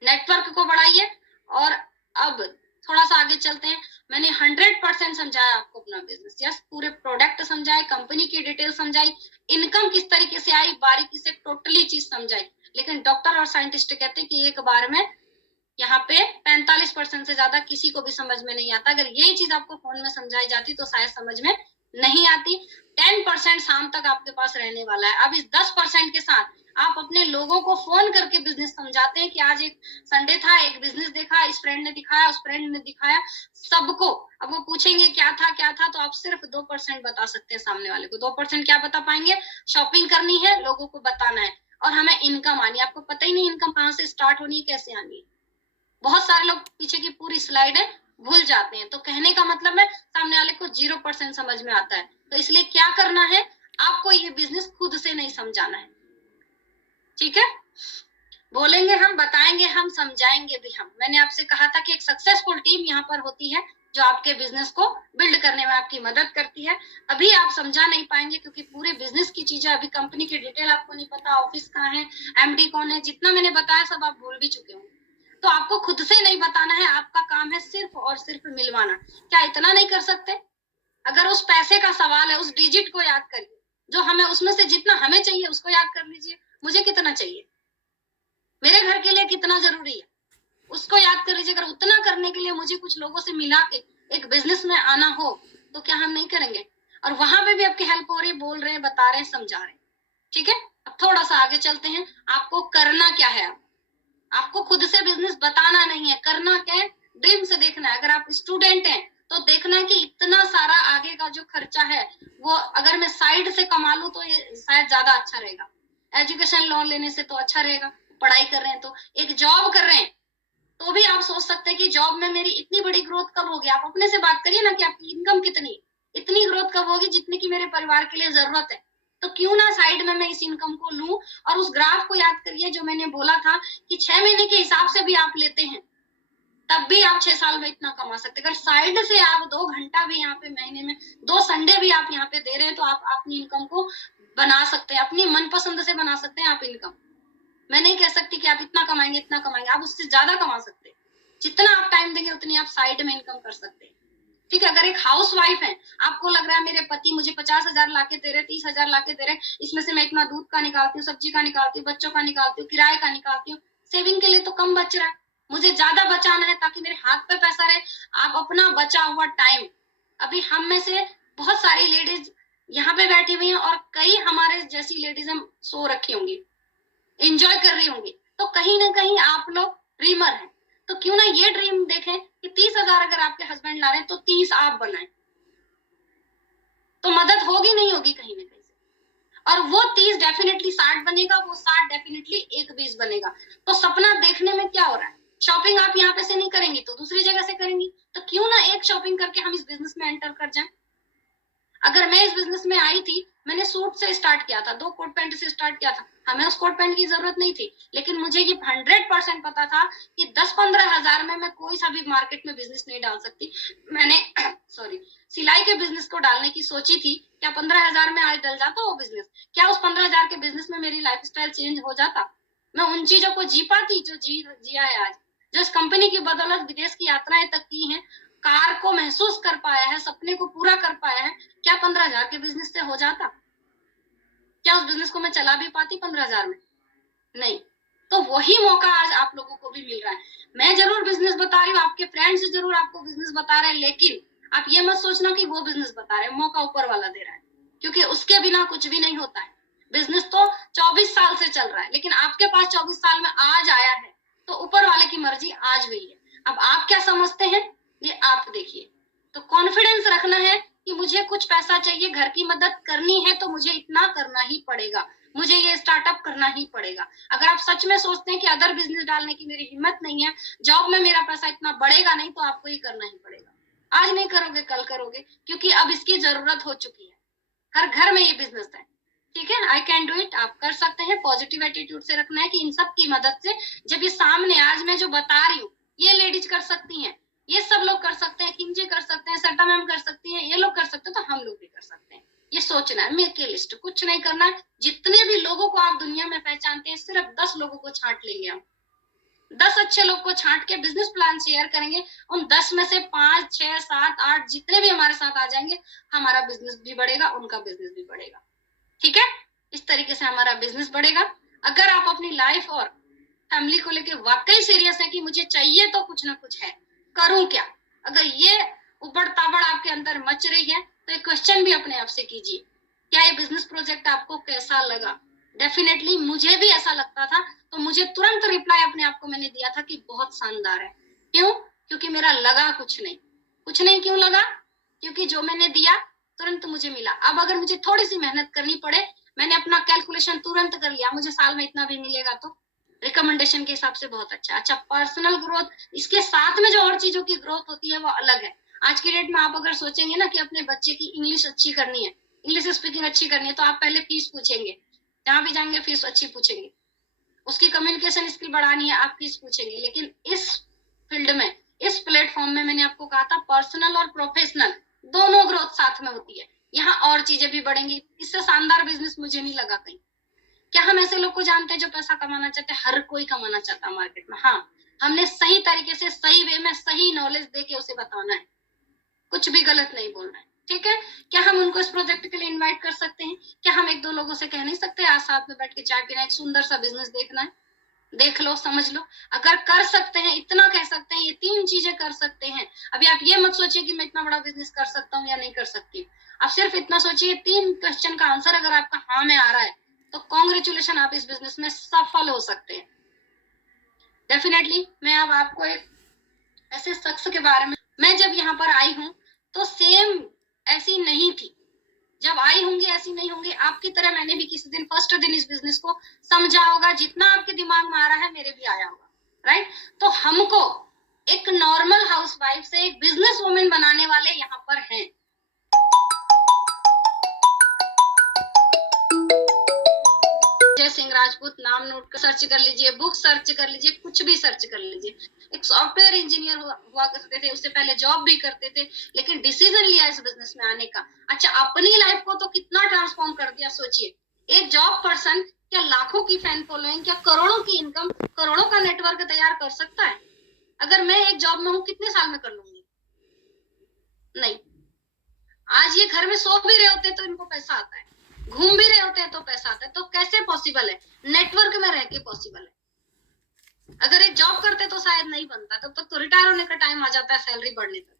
नेटवर्क को बढ़ाइए। और अब थोड़ा सा आगे चलते हैं। मैंने 100% समझाया आपको अपना बिजनेस, यस, पूरे प्रोडक्ट समझाए, कंपनी की डिटेल समझाई, इनकम किस तरीके से आई, बारीकी से टोटली चीज समझाई। लेकिन डॉक्टर और साइंटिस्ट कहते हैं कि एक बार में यहाँ पे 45% से ज्यादा किसी को भी समझ में नहीं आता। अगर यही चीज आपको फोन में समझाई जाती तो शायद समझ में नहीं आती। 10% शाम तक आपके पास रहने वाला है। अब इस 10% के साथ आप अपने लोगों को फोन करके बिजनेस समझाते हैं कि आज एक संडे था, एक बिजनेस देखा, इस फ्रेंड ने दिखाया, उस फ्रेंड ने दिखाया, सबको। अब वो पूछेंगे क्या था, तो आप सिर्फ 2% बता सकते हैं सामने वाले को। 2% क्या बता पाएंगे? शॉपिंग करनी है, लोगों को बताना है, और हमें इनकम आनी है। आपको पता ही नहीं इनकम कहाँ से स्टार्ट होनी है, कैसे आनी है। बहुत सारे लोग पीछे की पूरी स्लाइड है भूल जाते हैं। तो कहने का मतलब है सामने वाले को 0% समझ में आता है। तो इसलिए क्या करना है, आपको ये बिजनेस खुद से नहीं समझाना है, ठीक है। बोलेंगे हम, बताएंगे हम, समझाएंगे भी हम। मैंने आपसे कहा था कि एक सक्सेसफुल टीम यहाँ पर होती है जो आपके बिजनेस को बिल्ड करने में आपकी मदद करती है। अभी आप समझा नहीं पाएंगे क्योंकि पूरे बिजनेस की चीजें, अभी कंपनी की डिटेल आपको नहीं पता, ऑफिस कहाँ है, एमडी कौन है, जितना मैंने बताया सब आप भूल भी चुके होंगे। तो आपको खुद से नहीं बताना है, आपका काम है सिर्फ और सिर्फ मिलवाना। क्या इतना नहीं कर सकते? अगर उस पैसे का सवाल है, उस डिजिट को याद करिए, जो हमें उसमें से जितना हमें चाहिए उसको याद कर लीजिए। मुझे कितना चाहिए, मेरे घर के लिए कितना जरूरी है, उसको याद कर लीजिए। अगर उतना करने के लिए मुझे कुछ लोगों से मिला के एक बिजनेस में आना हो तो क्या हम नहीं करेंगे? और वहां पे भी आपकी हेल्प हो रही है, बोल रहे हैं, बता रहे हैं, समझा रहे हैं, ठीक है। अब थोड़ा सा आगे चलते हैं। आपको करना क्या है? आपको खुद से बिजनेस बताना नहीं है, करना क्या है, ड्रीम से देखना है। अगर आप स्टूडेंट हैं तो देखना है कि इतना सारा आगे का जो खर्चा है वो अगर मैं साइड से कमा लूं तो ये शायद ज्यादा अच्छा रहेगा। एजुकेशन लोन लेने से तो अच्छा रहेगा, पढ़ाई कर रहे हैं तो। एक जॉब कर रहे हैं तो भी आप सोच सकते हैं कि जॉब में मेरी इतनी बड़ी ग्रोथ कब होगी। आप अपने से बात करिए ना कि आपकी इनकम कितनी, इतनी ग्रोथ कब होगी जितनी की मेरे परिवार के लिए जरूरत है। तो क्यों ना साइड में मैं इस इनकम को लूं। और उस ग्राफ को याद करिए जो मैंने बोला था कि 6 महीने के हिसाब से भी आप लेते हैं तब भी आप 6 साल में इतना कमा सकते हैं। अगर साइड से आप 2 घंटा भी यहाँ पे महीने में, 2 संडे भी आप यहाँ पे दे रहे हैं तो आप अपनी इनकम को बना सकते हैं, अपनी मनपसंद से बना सकते हैं आप इनकम। मैं नहीं कह सकती कि आप इतना कमाएंगे इतना कमाएंगे, आप उससे ज्यादा कमा सकते हैं। जितना आप टाइम देंगे उतनी आप साइड में इनकम कर सकते हैं, ठीक है। अगर एक हाउस वाइफ है, आपको लग रहा है मेरे पति मुझे 50,000 लाके दे रहे, 30,000 लाके दे रहे, इसमें से मैं इतना दूध का निकालती हूँ, सब्जी का निकालती हूँ, बच्चों का निकालती हूँ, किराए का निकालती हूँ, सेविंग के लिए तो कम बच रहा है, मुझे ज्यादा बचाना है ताकि मेरे हाथ पे पैसा रहे। आप अपना बचा हुआ टाइम, अभी हम में से बहुत सारी लेडीज यहाँ पे बैठी हुई हैं और कई हमारे जैसी लेडीज हम सो रखी होंगी, एंजॉय कर रही होंगी। तो कहीं ना कहीं आप लोग ड्रीमर हैं। तो क्यों ना ये ड्रीम देखें कि 30,000 अगर आपके हस्बैंड ला रहे हैं तो 30 आप बनाएं, तो मदद होगी नहीं होगी कहीं ना कहीं से। और वो 30 डेफिनेटली 60 बनेगा, वो 60 डेफिनेटली 1 20 बनेगा। तो सपना देखने में क्या हो रहा है? शॉपिंग आप यहाँ पे से नहीं करेंगी तो दूसरी जगह से करेंगी। तो क्यों ना एक शॉपिंग करके हम इस बिजनेस में एंटर कर जाएं। अगर मैं इस बिजनेस में आई थी, मैंने सूट से स्टार्ट किया था, 2 कोट पैंट से स्टार्ट किया था, हमें उस कोट पैंट की जरूरत नहीं थी। लेकिन मुझे ये 100% पता था कि 10-15 हजार में मैं कोई सा भी मार्केट में बिजनेस नहीं डाल सकती। मैंने सॉरी सिलाई के बिजनेस को डालने की सोची थी। क्या 15,000 में आज डल जाता वो बिजनेस? क्या उस 15,000 के बिजनेस में मेरी लाइफस्टाइल चेंज हो जाता? मैं उन चीजों को जी पाती जो जिया है आज, जो इस कंपनी की बदौलत विदेश की यात्राएं तक की हैं, कार को महसूस कर पाया है, सपने को पूरा कर पाया है। क्या 15,000 के बिजनेस से हो जाता? क्या उस बिजनेस को मैं चला भी पाती 15,000 में? नहीं। तो वही मौका आज आप लोगों को भी मिल रहा है। मैं जरूर बिजनेस बता रही हूँ, आपके फ्रेंड्स जरूर आपको बिजनेस बता रहे हैं, लेकिन आप ये मत सोचना कि वो बिजनेस बता रहे हैं, मौका ऊपर वाला दे रहा है, क्योंकि उसके बिना कुछ भी नहीं होता है। बिजनेस तो 24 साल से चल रहा है, लेकिन आपके पास 24 साल में आज आया है तो ऊपर वाले की मर्जी आज हुई है। अब आप क्या समझते हैं ये आप देखिए। तो कॉन्फिडेंस रखना है कि मुझे कुछ पैसा चाहिए, घर की मदद करनी है तो मुझे इतना करना ही पड़ेगा, मुझे ये स्टार्टअप करना ही पड़ेगा। अगर आप सच में सोचते हैं कि अदर बिजनेस डालने की मेरी हिम्मत नहीं है, जॉब में मेरा पैसा इतना बढ़ेगा नहीं, तो आपको ये करना ही पड़ेगा। आज नहीं करोगे कल करोगे, क्योंकि अब इसकी जरूरत हो चुकी है। हर घर में ये बिजनेस है। ठीक है, आई कैन डू इट, आप कर सकते हैं। पॉजिटिव एटीट्यूड से रखना है कि इन सब की मदद से जब ये सामने आज मैं जो बता रही हूँ ये लेडीज कर सकती हैं, ये सब लोग कर सकते हैं, किंजी कर सकते हैं, सट्टा मैम कर सकती हैं, ये लोग कर सकते हैं, तो हम लोग भी कर सकते हैं। ये सोचना है, मेक ए लिस्ट, कुछ नहीं करना है। जितने भी लोगों को आप दुनिया में पहचानते हैं सिर्फ 10 लोगों को छांट लेंगे हम, 10 अच्छे लोग को छांट के बिजनेस प्लान शेयर करेंगे। उन 10 में से 5, 6, 7, 8 जितने भी हमारे साथ आ जाएंगे, हमारा बिजनेस भी बढ़ेगा, उनका बिजनेस भी बढ़ेगा। ठीक है, इस तरीके से हमारा बिजनेस बढ़ेगा। अगर आप अपनी लाइफ और फैमिली को लेके वाकई सीरियस है कि मुझे चाहिए तो कुछ ना कुछ है, करूं क्या, अगर ये उबड़ ताबड़ आपके अंदर मच रही है तो एक क्वेश्चन भी अपने आप से कीजिए, क्या ये बिजनेस प्रोजेक्ट आपको कैसा लगा। डेफिनेटली मुझे भी ऐसा लगता था, तो मुझे तुरंत रिप्लाई अपने आप को मैंने दिया था कि बहुत शानदार है। क्यों? क्योंकि मेरा लगा कुछ नहीं। क्यों लगा? क्योंकि जो मैंने दिया तुरंत मुझे मिला। अब अगर मुझे थोड़ी सी मेहनत करनी पड़े, मैंने अपना कैलकुलेशन तुरंत कर लिया, मुझे साल में इतना भी मिलेगा, तो रिकमेंडेशन के हिसाब से बहुत अच्छा। पर्सनल ग्रोथ, इसके साथ में जो और चीजों की ग्रोथ होती है वो अलग है। आज की डेट में आप अगर सोचेंगे ना कि अपने बच्चे की इंग्लिश अच्छी करनी है, इंग्लिश स्पीकिंग अच्छी करनी है, तो आप पहले फीस पूछेंगे, जहां भी जाएंगे फीस अच्छी पूछेंगे। उसकी कम्युनिकेशन स्किल बढ़ानी है, आप फीस पूछेंगे। लेकिन इस फील्ड में, इस प्लेटफॉर्म में मैंने आपको कहा था पर्सनल और प्रोफेशनल दोनों ग्रोथ साथ में होती है। यहाँ और चीजें भी बढ़ेंगी। इससे शानदार बिजनेस मुझे नहीं लगा कहीं। क्या हम ऐसे लोग को जानते हैं जो पैसा कमाना चाहते हैं? हर कोई कमाना चाहता है मार्केट में। हाँ, हमने सही तरीके से, सही वे में, सही नॉलेज देके उसे बताना है, कुछ भी गलत नहीं बोलना है। ठीक है, क्या हम उनको इस प्रोजेक्ट के लिए इनवाइट कर सकते हैं? क्या हम 1-2 लोगों से कह नहीं सकते आज साथ में बैठ के चाय पीना, एक सुंदर सा बिजनेस देखना है, देख लो, समझ लो। अगर कर सकते हैं, इतना कह सकते हैं, ये 3 चीजें कर सकते हैं। अभी आप ये मत सोचिए कि मैं इतना बड़ा बिजनेस कर सकता हूँ या नहीं कर सकती। आप सिर्फ इतना सोचिए, 3 क्वेश्चन का आंसर अगर आपका हाँ में आ रहा है तो कॉन्ग्रेचुलेशन, आप इस बिजनेस में सफल हो सकते हैं। डेफिनेटली मैं अब आपको एक ऐसे शख्स के बारे में, मैं जब यहाँ पर आई हूँ तो सेम ऐसी नहीं थी, जब आई होंगी ऐसी नहीं होंगी। आपकी तरह मैंने भी किसी दिन, फर्स्ट दिन इस बिजनेस को समझा होगा, जितना आपके दिमाग में आ रहा है मेरे भी आया होगा, राइट। तो हमको एक नॉर्मल हाउसवाइफ से एक बिजनेस वुमेन बनाने वाले यहाँ पर हैं। जय सिंह राजपूत नाम नोट कर सर्च कर लीजिए, बुक सर्च कर लीजिए, कुछ भी सर्च कर लीजिए। एक सॉफ्टवेयर इंजीनियर हुआ करते थे, उससे पहले जॉब भी करते थे, लेकिन डिसीजन लिया इस बिजनेस में आने का। अच्छा, अपनी लाइफ को तो कितना ट्रांसफॉर्म कर दिया सोचिए। एक जॉब पर्सन क्या लाखों की फैन फॉलोइंग, क्या करोड़ों की इनकम, करोड़ों का नेटवर्क तैयार कर सकता है? अगर मैं एक जॉब में हूँ, कितने साल में कर लूंगी? नहीं। आज ये घर में सो भी रहे होते तो इनको पैसा आता है, घूम भी रहे होते हैं तो पैसा आता है। तो कैसे पॉसिबल है? नेटवर्क में रह के पॉसिबल है। अगर एक जॉब करते तो शायद नहीं बनता, तब तक तो रिटायर होने का टाइम आ जाता है, सैलरी बढ़ने तक,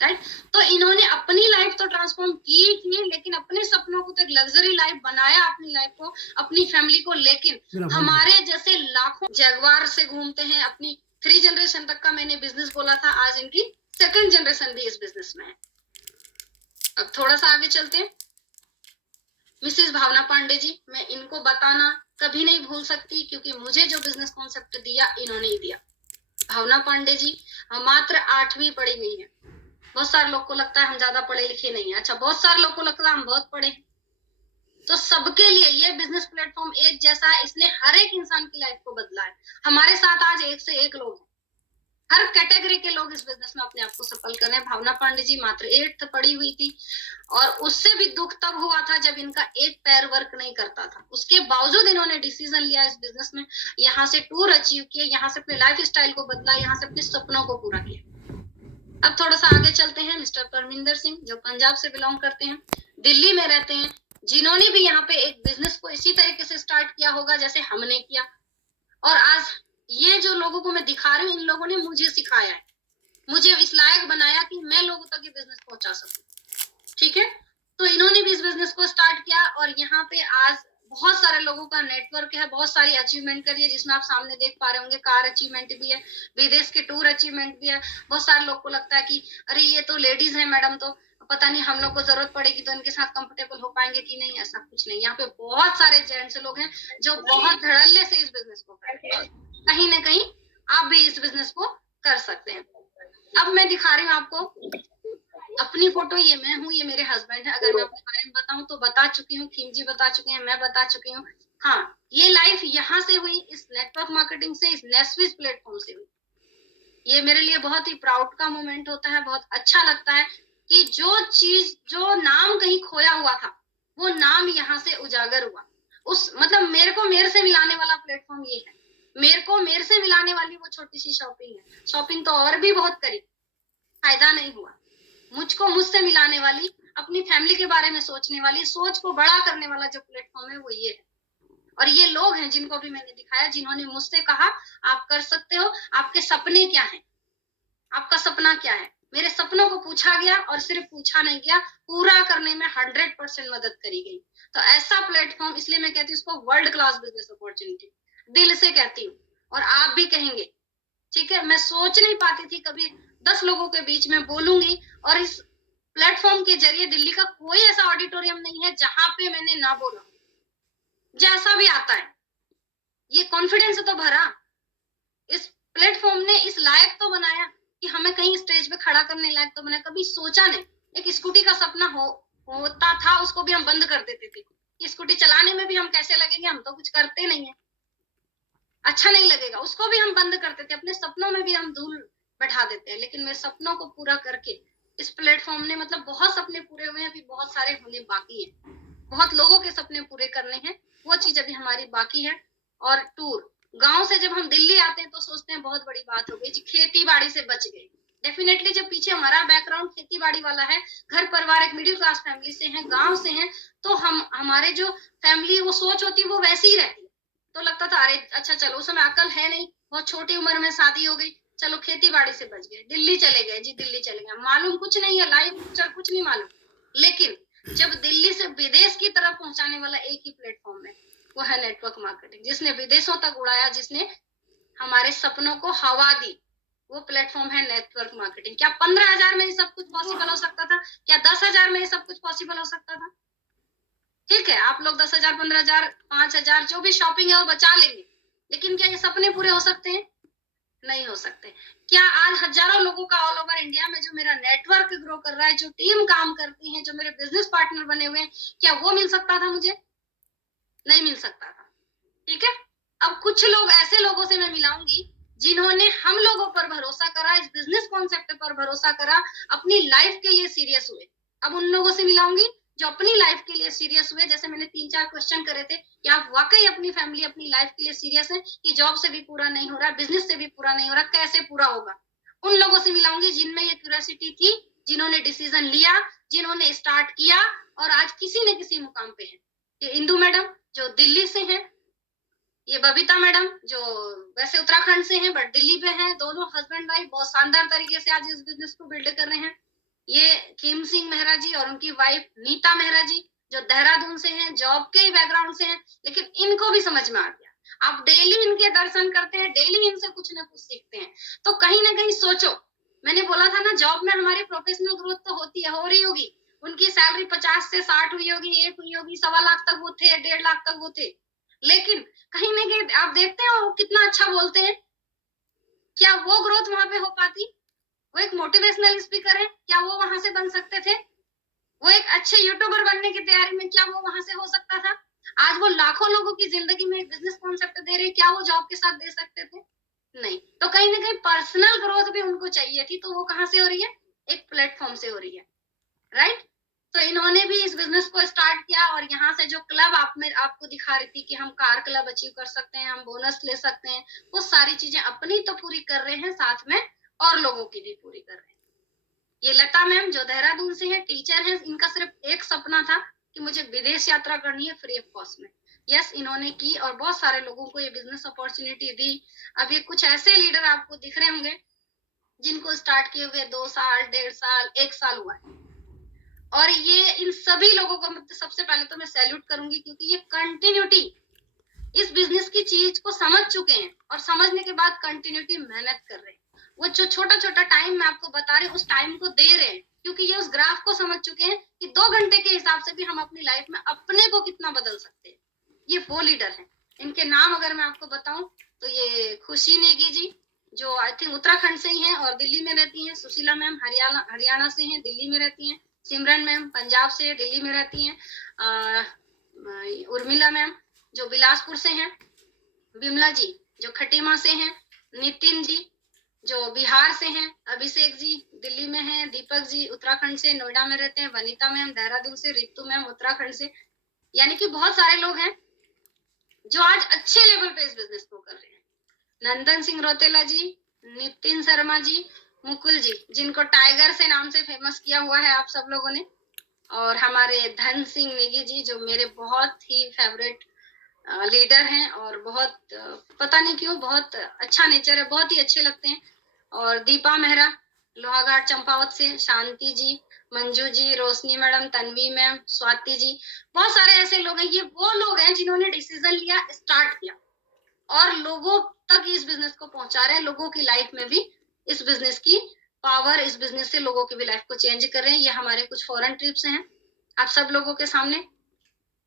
राइट। तो इन्होंने अपनी लाइफ तो ट्रांसफॉर्म की, लेकिन अपने सपनों को तो एक लग्जरी लाइफ बनाया, अपनी लाइफ को, अपनी फैमिली को। लेकिन हमारे जैसे लाखों जगवार से घूमते हैं। अपनी 3 जनरेशन तक का मैंने बिजनेस बोला था, आज इनकी 2nd जनरेशन भी इस बिजनेस में है। अब थोड़ा सा आगे चलते हैं। मिसेस भावना पांडे जी, मैं इनको बताना कभी नहीं भूल सकती, क्योंकि मुझे जो बिजनेस कॉन्सेप्ट दिया इन्होंने ही दिया। भावना पांडे जी मात्र 8वीं पढ़ी हुई है। बहुत सारे लोग को लगता है हम ज्यादा पढ़े लिखे नहीं है। अच्छा, बहुत सारे लोग को लगता है हम बहुत पढ़े। तो सबके लिए ये बिजनेस प्लेटफॉर्म एक जैसा है, इसने हर एक इंसान की लाइफ को बदला है। हमारे साथ आज 1 से 1 लोग हैं, हर कैटेगरी के लोग इस बिजनेस में अपने आप को सफल कर रहे हैं। भावना पांडे जी मात्र 8th पढ़ी हुई थी, और उससे भी दुख तब हुआ था जब इनका एक पैर वर्क नहीं करता था। उसके बावजूद इन्होंने डिसीजन लिया इस बिजनेस में, यहाँ से टूर अचीव किए, यहाँ से अपने लाइफ स्टाइल को बदला, यहाँ से अपने सपनों को पूरा किया। अब थोड़ा सा आगे चलते हैं। मिस्टर परमिंदर सिंह, जो पंजाब से बिलोंग करते हैं, दिल्ली में रहते हैं, जिन्होंने भी यहाँ पे एक बिजनेस को इसी तरीके से स्टार्ट किया होगा जैसे हमने किया। और आज ये जो लोगों को मैं दिखा रही हूँ, इन लोगों ने मुझे सिखाया है, मुझे इस लायक बनाया कि मैं लोगों तक ये बिजनेस पहुंचा सकूं। ठीक है, तो इन्होंने भी इस बिजनेस को स्टार्ट किया, और यहाँ पे आज बहुत सारे लोगों का नेटवर्क है, बहुत सारी अचीवमेंट करी है, जिसमें आप सामने देख पा रहे होंगे कार अचीवमेंट भी है, विदेश के टूर अचीवमेंट भी है। बहुत सारे लोग को लगता है कि अरे ये तो लेडीज है मैडम, तो पता नहीं हम लोग को जरूरत पड़ेगी तो इनके साथ कंफर्टेबल हो पाएंगे कि नहीं। ऐसा कुछ नहीं, यहाँ पे बहुत सारे जेंट्स लोग हैं जो बहुत धड़ल्ले से इस बिजनेस को करते हैं। कहीं ना कहीं आप भी इस बिजनेस को कर सकते हैं। अब मैं दिखा रही हूँ आपको अपनी फोटो ये मैं हूँ, ये मेरे हस्बैंड है। अगर मैं अपने बारे में बताऊं तो बता चुकी हूँ, खीम जी बता चुके हैं, मैं बता चुकी हूँ। हाँ, ये लाइफ यहाँ से हुई, इस नेटवर्क मार्केटिंग से, इस नेस्विस प्लेटफॉर्म से हुई। ये मेरे लिए बहुत ही प्राउड का मोमेंट होता है, बहुत अच्छा लगता है कि जो चीज, जो नाम कहीं खोया हुआ था, वो नाम यहाँ से उजागर हुआ। उस मतलब मेरे को मेरे से मिलाने वाला प्लेटफॉर्म ये है। मेरे को मेरे से मिलाने वाली वो छोटी सी शॉपिंग है। शॉपिंग तो और भी बहुत करी, फायदा नहीं हुआ। मुझको मुझसे मिलाने वाली, अपनी फैमिली के बारे में सोचने वाली, सोच को बड़ा करने वाला जो प्लेटफॉर्म है वो ये है। और ये लोग हैं जिनको भी मैंने दिखाया, जिन्होंने मुझसे कहा आप कर सकते हो, आपके सपने क्या हैं, आपका सपना क्या है। मेरे सपनों को पूछा गया और सिर्फ पूछा नहीं गया, पूरा करने में 100% मदद करी गई। तो ऐसा प्लेटफॉर्म, इसलिए मैं कहती हूँ इसको वर्ल्ड क्लास बिजनेस अपॉर्चुनिटी, दिल से कहती हूँ। और आप भी कहेंगे, ठीक है। मैं सोच नहीं पाती थी कभी 10 लोगों के बीच में बोलूंगी, और इस प्लेटफॉर्म के जरिए दिल्ली का कोई ऐसा ऑडिटोरियम नहीं है जहां पे मैंने ना बोला। जैसा भी आता है, ये कॉन्फिडेंस तो भरा, इस प्लेटफॉर्म ने इस लायक तो बनाया कि हमें कहीं स्टेज पे खड़ा करने लायक तो बनाया। कभी सोचा नहीं। एक स्कूटी का सपना होता था, उसको भी हम बंद कर देते थे। स्कूटी चलाने में भी हम कैसे लगेंगे, हम तो कुछ करते नहीं है, अच्छा नहीं लगेगा, उसको भी हम बंद करते थे। अपने सपनों में भी हम धूल बैठा देते हैं। लेकिन मेरे सपनों को पूरा करके इस प्लेटफॉर्म ने, मतलब बहुत सपने पूरे हुए हैं, अभी बहुत सारे होने बाकी हैं। बहुत लोगों के सपने पूरे करने हैं, वो चीज अभी हमारी बाकी है। और टूर, गांव से जब हम दिल्ली आते हैं तो सोचते हैं बहुत बड़ी बात हो गई जी, खेती बाड़ी से बच गए। डेफिनेटली जब पीछे हमारा बैकग्राउंड खेती बाड़ी वाला है, घर परिवार एक मिडिल क्लास फैमिली से है, गांव से है, तो हमारे जो फैमिली वो सोच होती है वो वैसी ही रहती है। तो लगता था अरे अच्छा चलो, उस समय अकल है नहीं, बहुत छोटी उम्र में शादी हो गई, चलो खेती बाड़ी से बच गए, दिल्ली चले गए जी, दिल्ली चले गए, मालूम कुछ नहीं है, लाइफ कुछ नहीं मालूम। लेकिन जब दिल्ली से विदेश की तरफ पहुंचाने वाला एक ही प्लेटफॉर्म है, वो है नेटवर्क मार्केटिंग, जिसने विदेशों तक उड़ाया, जिसने हमारे सपनों को हवा दी, वो प्लेटफॉर्म है नेटवर्क मार्केटिंग। क्या 15,000 में ये सब कुछ पॉसिबल हो सकता था? क्या 10,000 में ये सब कुछ पॉसिबल हो सकता था? ठीक है, आप लोग 10,000, 15,000, 5,000 जो भी शॉपिंग है वो बचा लेंगे, लेकिन क्या ये सपने पूरे हो सकते हैं? नहीं हो सकते। क्या आज हजारों लोगों का ऑल ओवर इंडिया में जो मेरा नेटवर्क ग्रो कर रहा है, जो टीम काम करती है, जो मेरे बिजनेस पार्टनर बने हुए हैं, क्या वो मिल सकता था मुझे? नहीं मिल सकता था। ठीक है, अब कुछ लोग ऐसे लोगों से मैं मिलाऊंगी जिन्होंने हम लोगों पर भरोसा करा, इस बिजनेस कॉन्सेप्ट पर भरोसा करा, अपनी लाइफ के लिए सीरियस हुए। अब उन लोगों से मिलाऊंगी जो अपनी लाइफ के लिए सीरियस हुए। जैसे मैंने 3-4 क्वेश्चन करे थे कि आप वाकई अपनी फैमिली, अपनी लाइफ के लिए सीरियस है कि जॉब से भी पूरा नहीं हो रहा, बिजनेस से भी पूरा नहीं हो रहा, कैसे पूरा होगा? उन लोगों से मिलाऊंगी जिनमें ये क्यूरियोसिटी थी, जिन्होंने डिसीजन लिया, जिन्होंने स्टार्ट किया और आज किसी न किसी मुकाम पे है। ये इंदु मैडम जो दिल्ली से हैं, ये बबीता मैडम जो वैसे उत्तराखंड से हैं बट दिल्ली पे हैं, दोनों हस्बैंड वाइफ बहुत शानदार तरीके से आज इस बिजनेस को बिल्ड कर रहे हैं। ये खीम सिंह मेहरा जी और उनकी वाइफ नीता मेहरा जी जो देहरादून से हैं, जॉब के ही बैकग्राउंड से हैं, लेकिन इनको भी समझ में आ गया। आप डेली इनके दर्शन करते हैं, डेली इनसे कुछ ना कुछ सीखते हैं। तो कहीं ना कहीं सोचो, मैंने बोला था ना, जॉब में हमारी प्रोफेशनल ग्रोथ तो होती है, हो रही होगी। उनकी सैलरी 50 से 60 हुई होगी, 1 हुई होगी, 1.25 लाख तक वो थे, 1.5 लाख तक वो थे। लेकिन कहीं ना कहीं आप देखते हैं वो कितना अच्छा बोलते हैं, क्या वो ग्रोथ वहां पे हो पाती? वो एक मोटिवेशनल स्पीकर है, क्या वो वहां से बन सकते थे? वो एक अच्छे यूट्यूबर बनने की तैयारी में, क्या वो वहां से हो सकता था? आज वो लाखों लोगों की जिंदगी में एक बिजनेस कॉन्सेप्ट दे रहे, क्या वो जॉब के साथ दे सकते थे? नहीं। तो कहीं ना कहीं पर्सनल ग्रोथ भी उनको चाहिए थी, तो वो कहाँ से हो रही है? एक प्लेटफॉर्म से हो रही है, राइट? तो इन्होंने भी इस बिजनेस को स्टार्ट किया और यहाँ से जो क्लब आपको दिखा रही थी कि हम कार क्लब अचीव कर सकते हैं, हम बोनस ले सकते हैं, वो सारी चीजें अपनी तो पूरी कर रहे हैं, साथ में और लोगों की भी पूरी कर रहे हैं। ये लता मैम जो देहरादून से है, टीचर है, इनका सिर्फ एक सपना था कि मुझे विदेश यात्रा करनी है फ्री ऑफ कॉस्ट में। यस, इन्होंने की और बहुत सारे लोगों को ये बिजनेस अपॉर्चुनिटी दी। अब ये कुछ ऐसे लीडर आपको दिख रहे होंगे जिनको स्टार्ट किए हुए 2 साल, 1.5 साल, 1 साल हुआ है। और ये इन सभी लोगों को मतलब सबसे पहले तो मैं सैल्यूट करूंगी, क्योंकि ये कंटिन्यूटी इस बिजनेस की चीज को समझ चुके हैं और समझने के बाद कंटिन्यूटी मेहनत कर रहे हैं। वो जो छोटा छोटा टाइम मैं आपको बता रही हूँ, उस टाइम को दे रहे हैं, क्योंकि ये उस ग्राफ को समझ चुके हैं कि 2 घंटे के हिसाब से भी हम अपनी लाइफ में अपने को कितना बदल सकते हैं। ये वो लीडर हैं। इनके नाम अगर मैं आपको बताऊं तो ये खुशी नेगी जी, जो आई थिंक उत्तराखंड से ही हैं और दिल्ली में रहती हैं। सुशीला मैम हरियाणा से हैं, दिल्ली में रहती हैं। सिमरन मैम पंजाब से, दिल्ली में रहती हैं। उर्मिला मैम जो बिलासपुर से हैं। विमला जी जो खटीमा से हैं। नितिन जी जो बिहार से हैं। अभिषेक जी दिल्ली में हैं। दीपक जी उत्तराखंड से, नोएडा में रहते हैं। वनीता मैम देहरादून से। रितु मैम उत्तराखंड से। यानी कि बहुत सारे लोग हैं जो आज अच्छे लेवल पे इस बिजनेस को कर रहे हैं। नंदन सिंह रोतेला जी, नितिन शर्मा जी, मुकुल जी जिनको टाइगर से नाम से फेमस किया हुआ है आप सब लोगों ने, और हमारे धन सिंह नेगी जी जो मेरे बहुत ही फेवरेट लीडर हैं और बहुत पता नहीं क्यों बहुत अच्छा नेचर है, बहुत ही अच्छे लगते हैं। और दीपा मेहरा लोहाघाट चंपावत से, शांति जी, मंजू जी, रोशनी मैडम, तन्वी मैम, स्वाति जी, बहुत सारे ऐसे लोग हैं। ये वो लोग हैं जिन्होंने डिसीजन लिया, स्टार्ट किया और लोगों तक इस बिजनेस को पहुंचा रहे हैं। लोगों की लाइफ में भी इस बिजनेस की पावर, इस बिजनेस से लोगों की भी लाइफ को चेंज कर रहे हैं। ये हमारे कुछ फॉरेन ट्रिप्स हैं आप सब लोगों के सामने।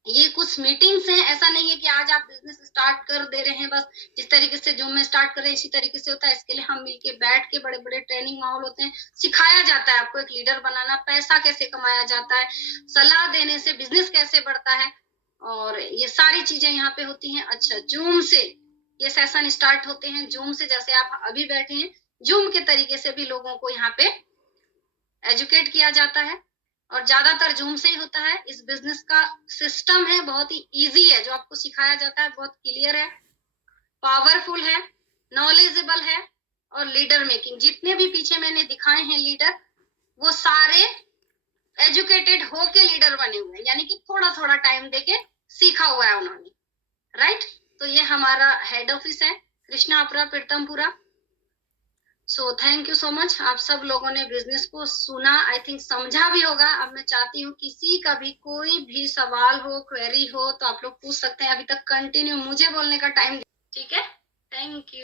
ये कुछ मीटिंग्स हैं, ऐसा नहीं है कि आज आप बिजनेस स्टार्ट कर दे रहे हैं बस जिस तरीके से जूम में स्टार्ट कर रहे हैं इसी तरीके से होता है। इसके लिए हम मिलके बैठ के बड़े बड़े ट्रेनिंग माहौल होते हैं, सिखाया जाता है आपको एक लीडर बनाना, पैसा कैसे कमाया जाता है, सलाह देने से बिजनेस कैसे बढ़ता है, और ये सारी चीजें यहाँ पे होती हैं। अच्छा, जूम से ये सेशन स्टार्ट होते हैं। जूम से जैसे आप अभी बैठे हैं, जूम के तरीके से भी लोगों को यहाँ पे एजुकेट किया जाता है और ज्यादातर जूम से ही होता है। इस बिजनेस का सिस्टम है बहुत ही इजी है, जो आपको सिखाया जाता है बहुत क्लियर है, पावरफुल है, नॉलेजेबल है और लीडर मेकिंग। जितने भी पीछे मैंने दिखाए हैं लीडर, वो सारे एजुकेटेड होके लीडर बने हुए हैं, यानी कि थोड़ा थोड़ा टाइम देके सीखा हुआ है उन्होंने, राइट। तो ये हमारा हेड ऑफिस है Krishnapura Piratampura. So thank you so much. आप सब लोगों ने बिजनेस को सुना, आई थिंक समझा भी होगा। अब मैं चाहती हूँ किसी का भी कोई भी सवाल हो, क्वेरी हो तो आप लोग पूछ सकते हैं। अभी तक कंटिन्यू मुझे बोलने का टाइम, ठीक है। Thank you.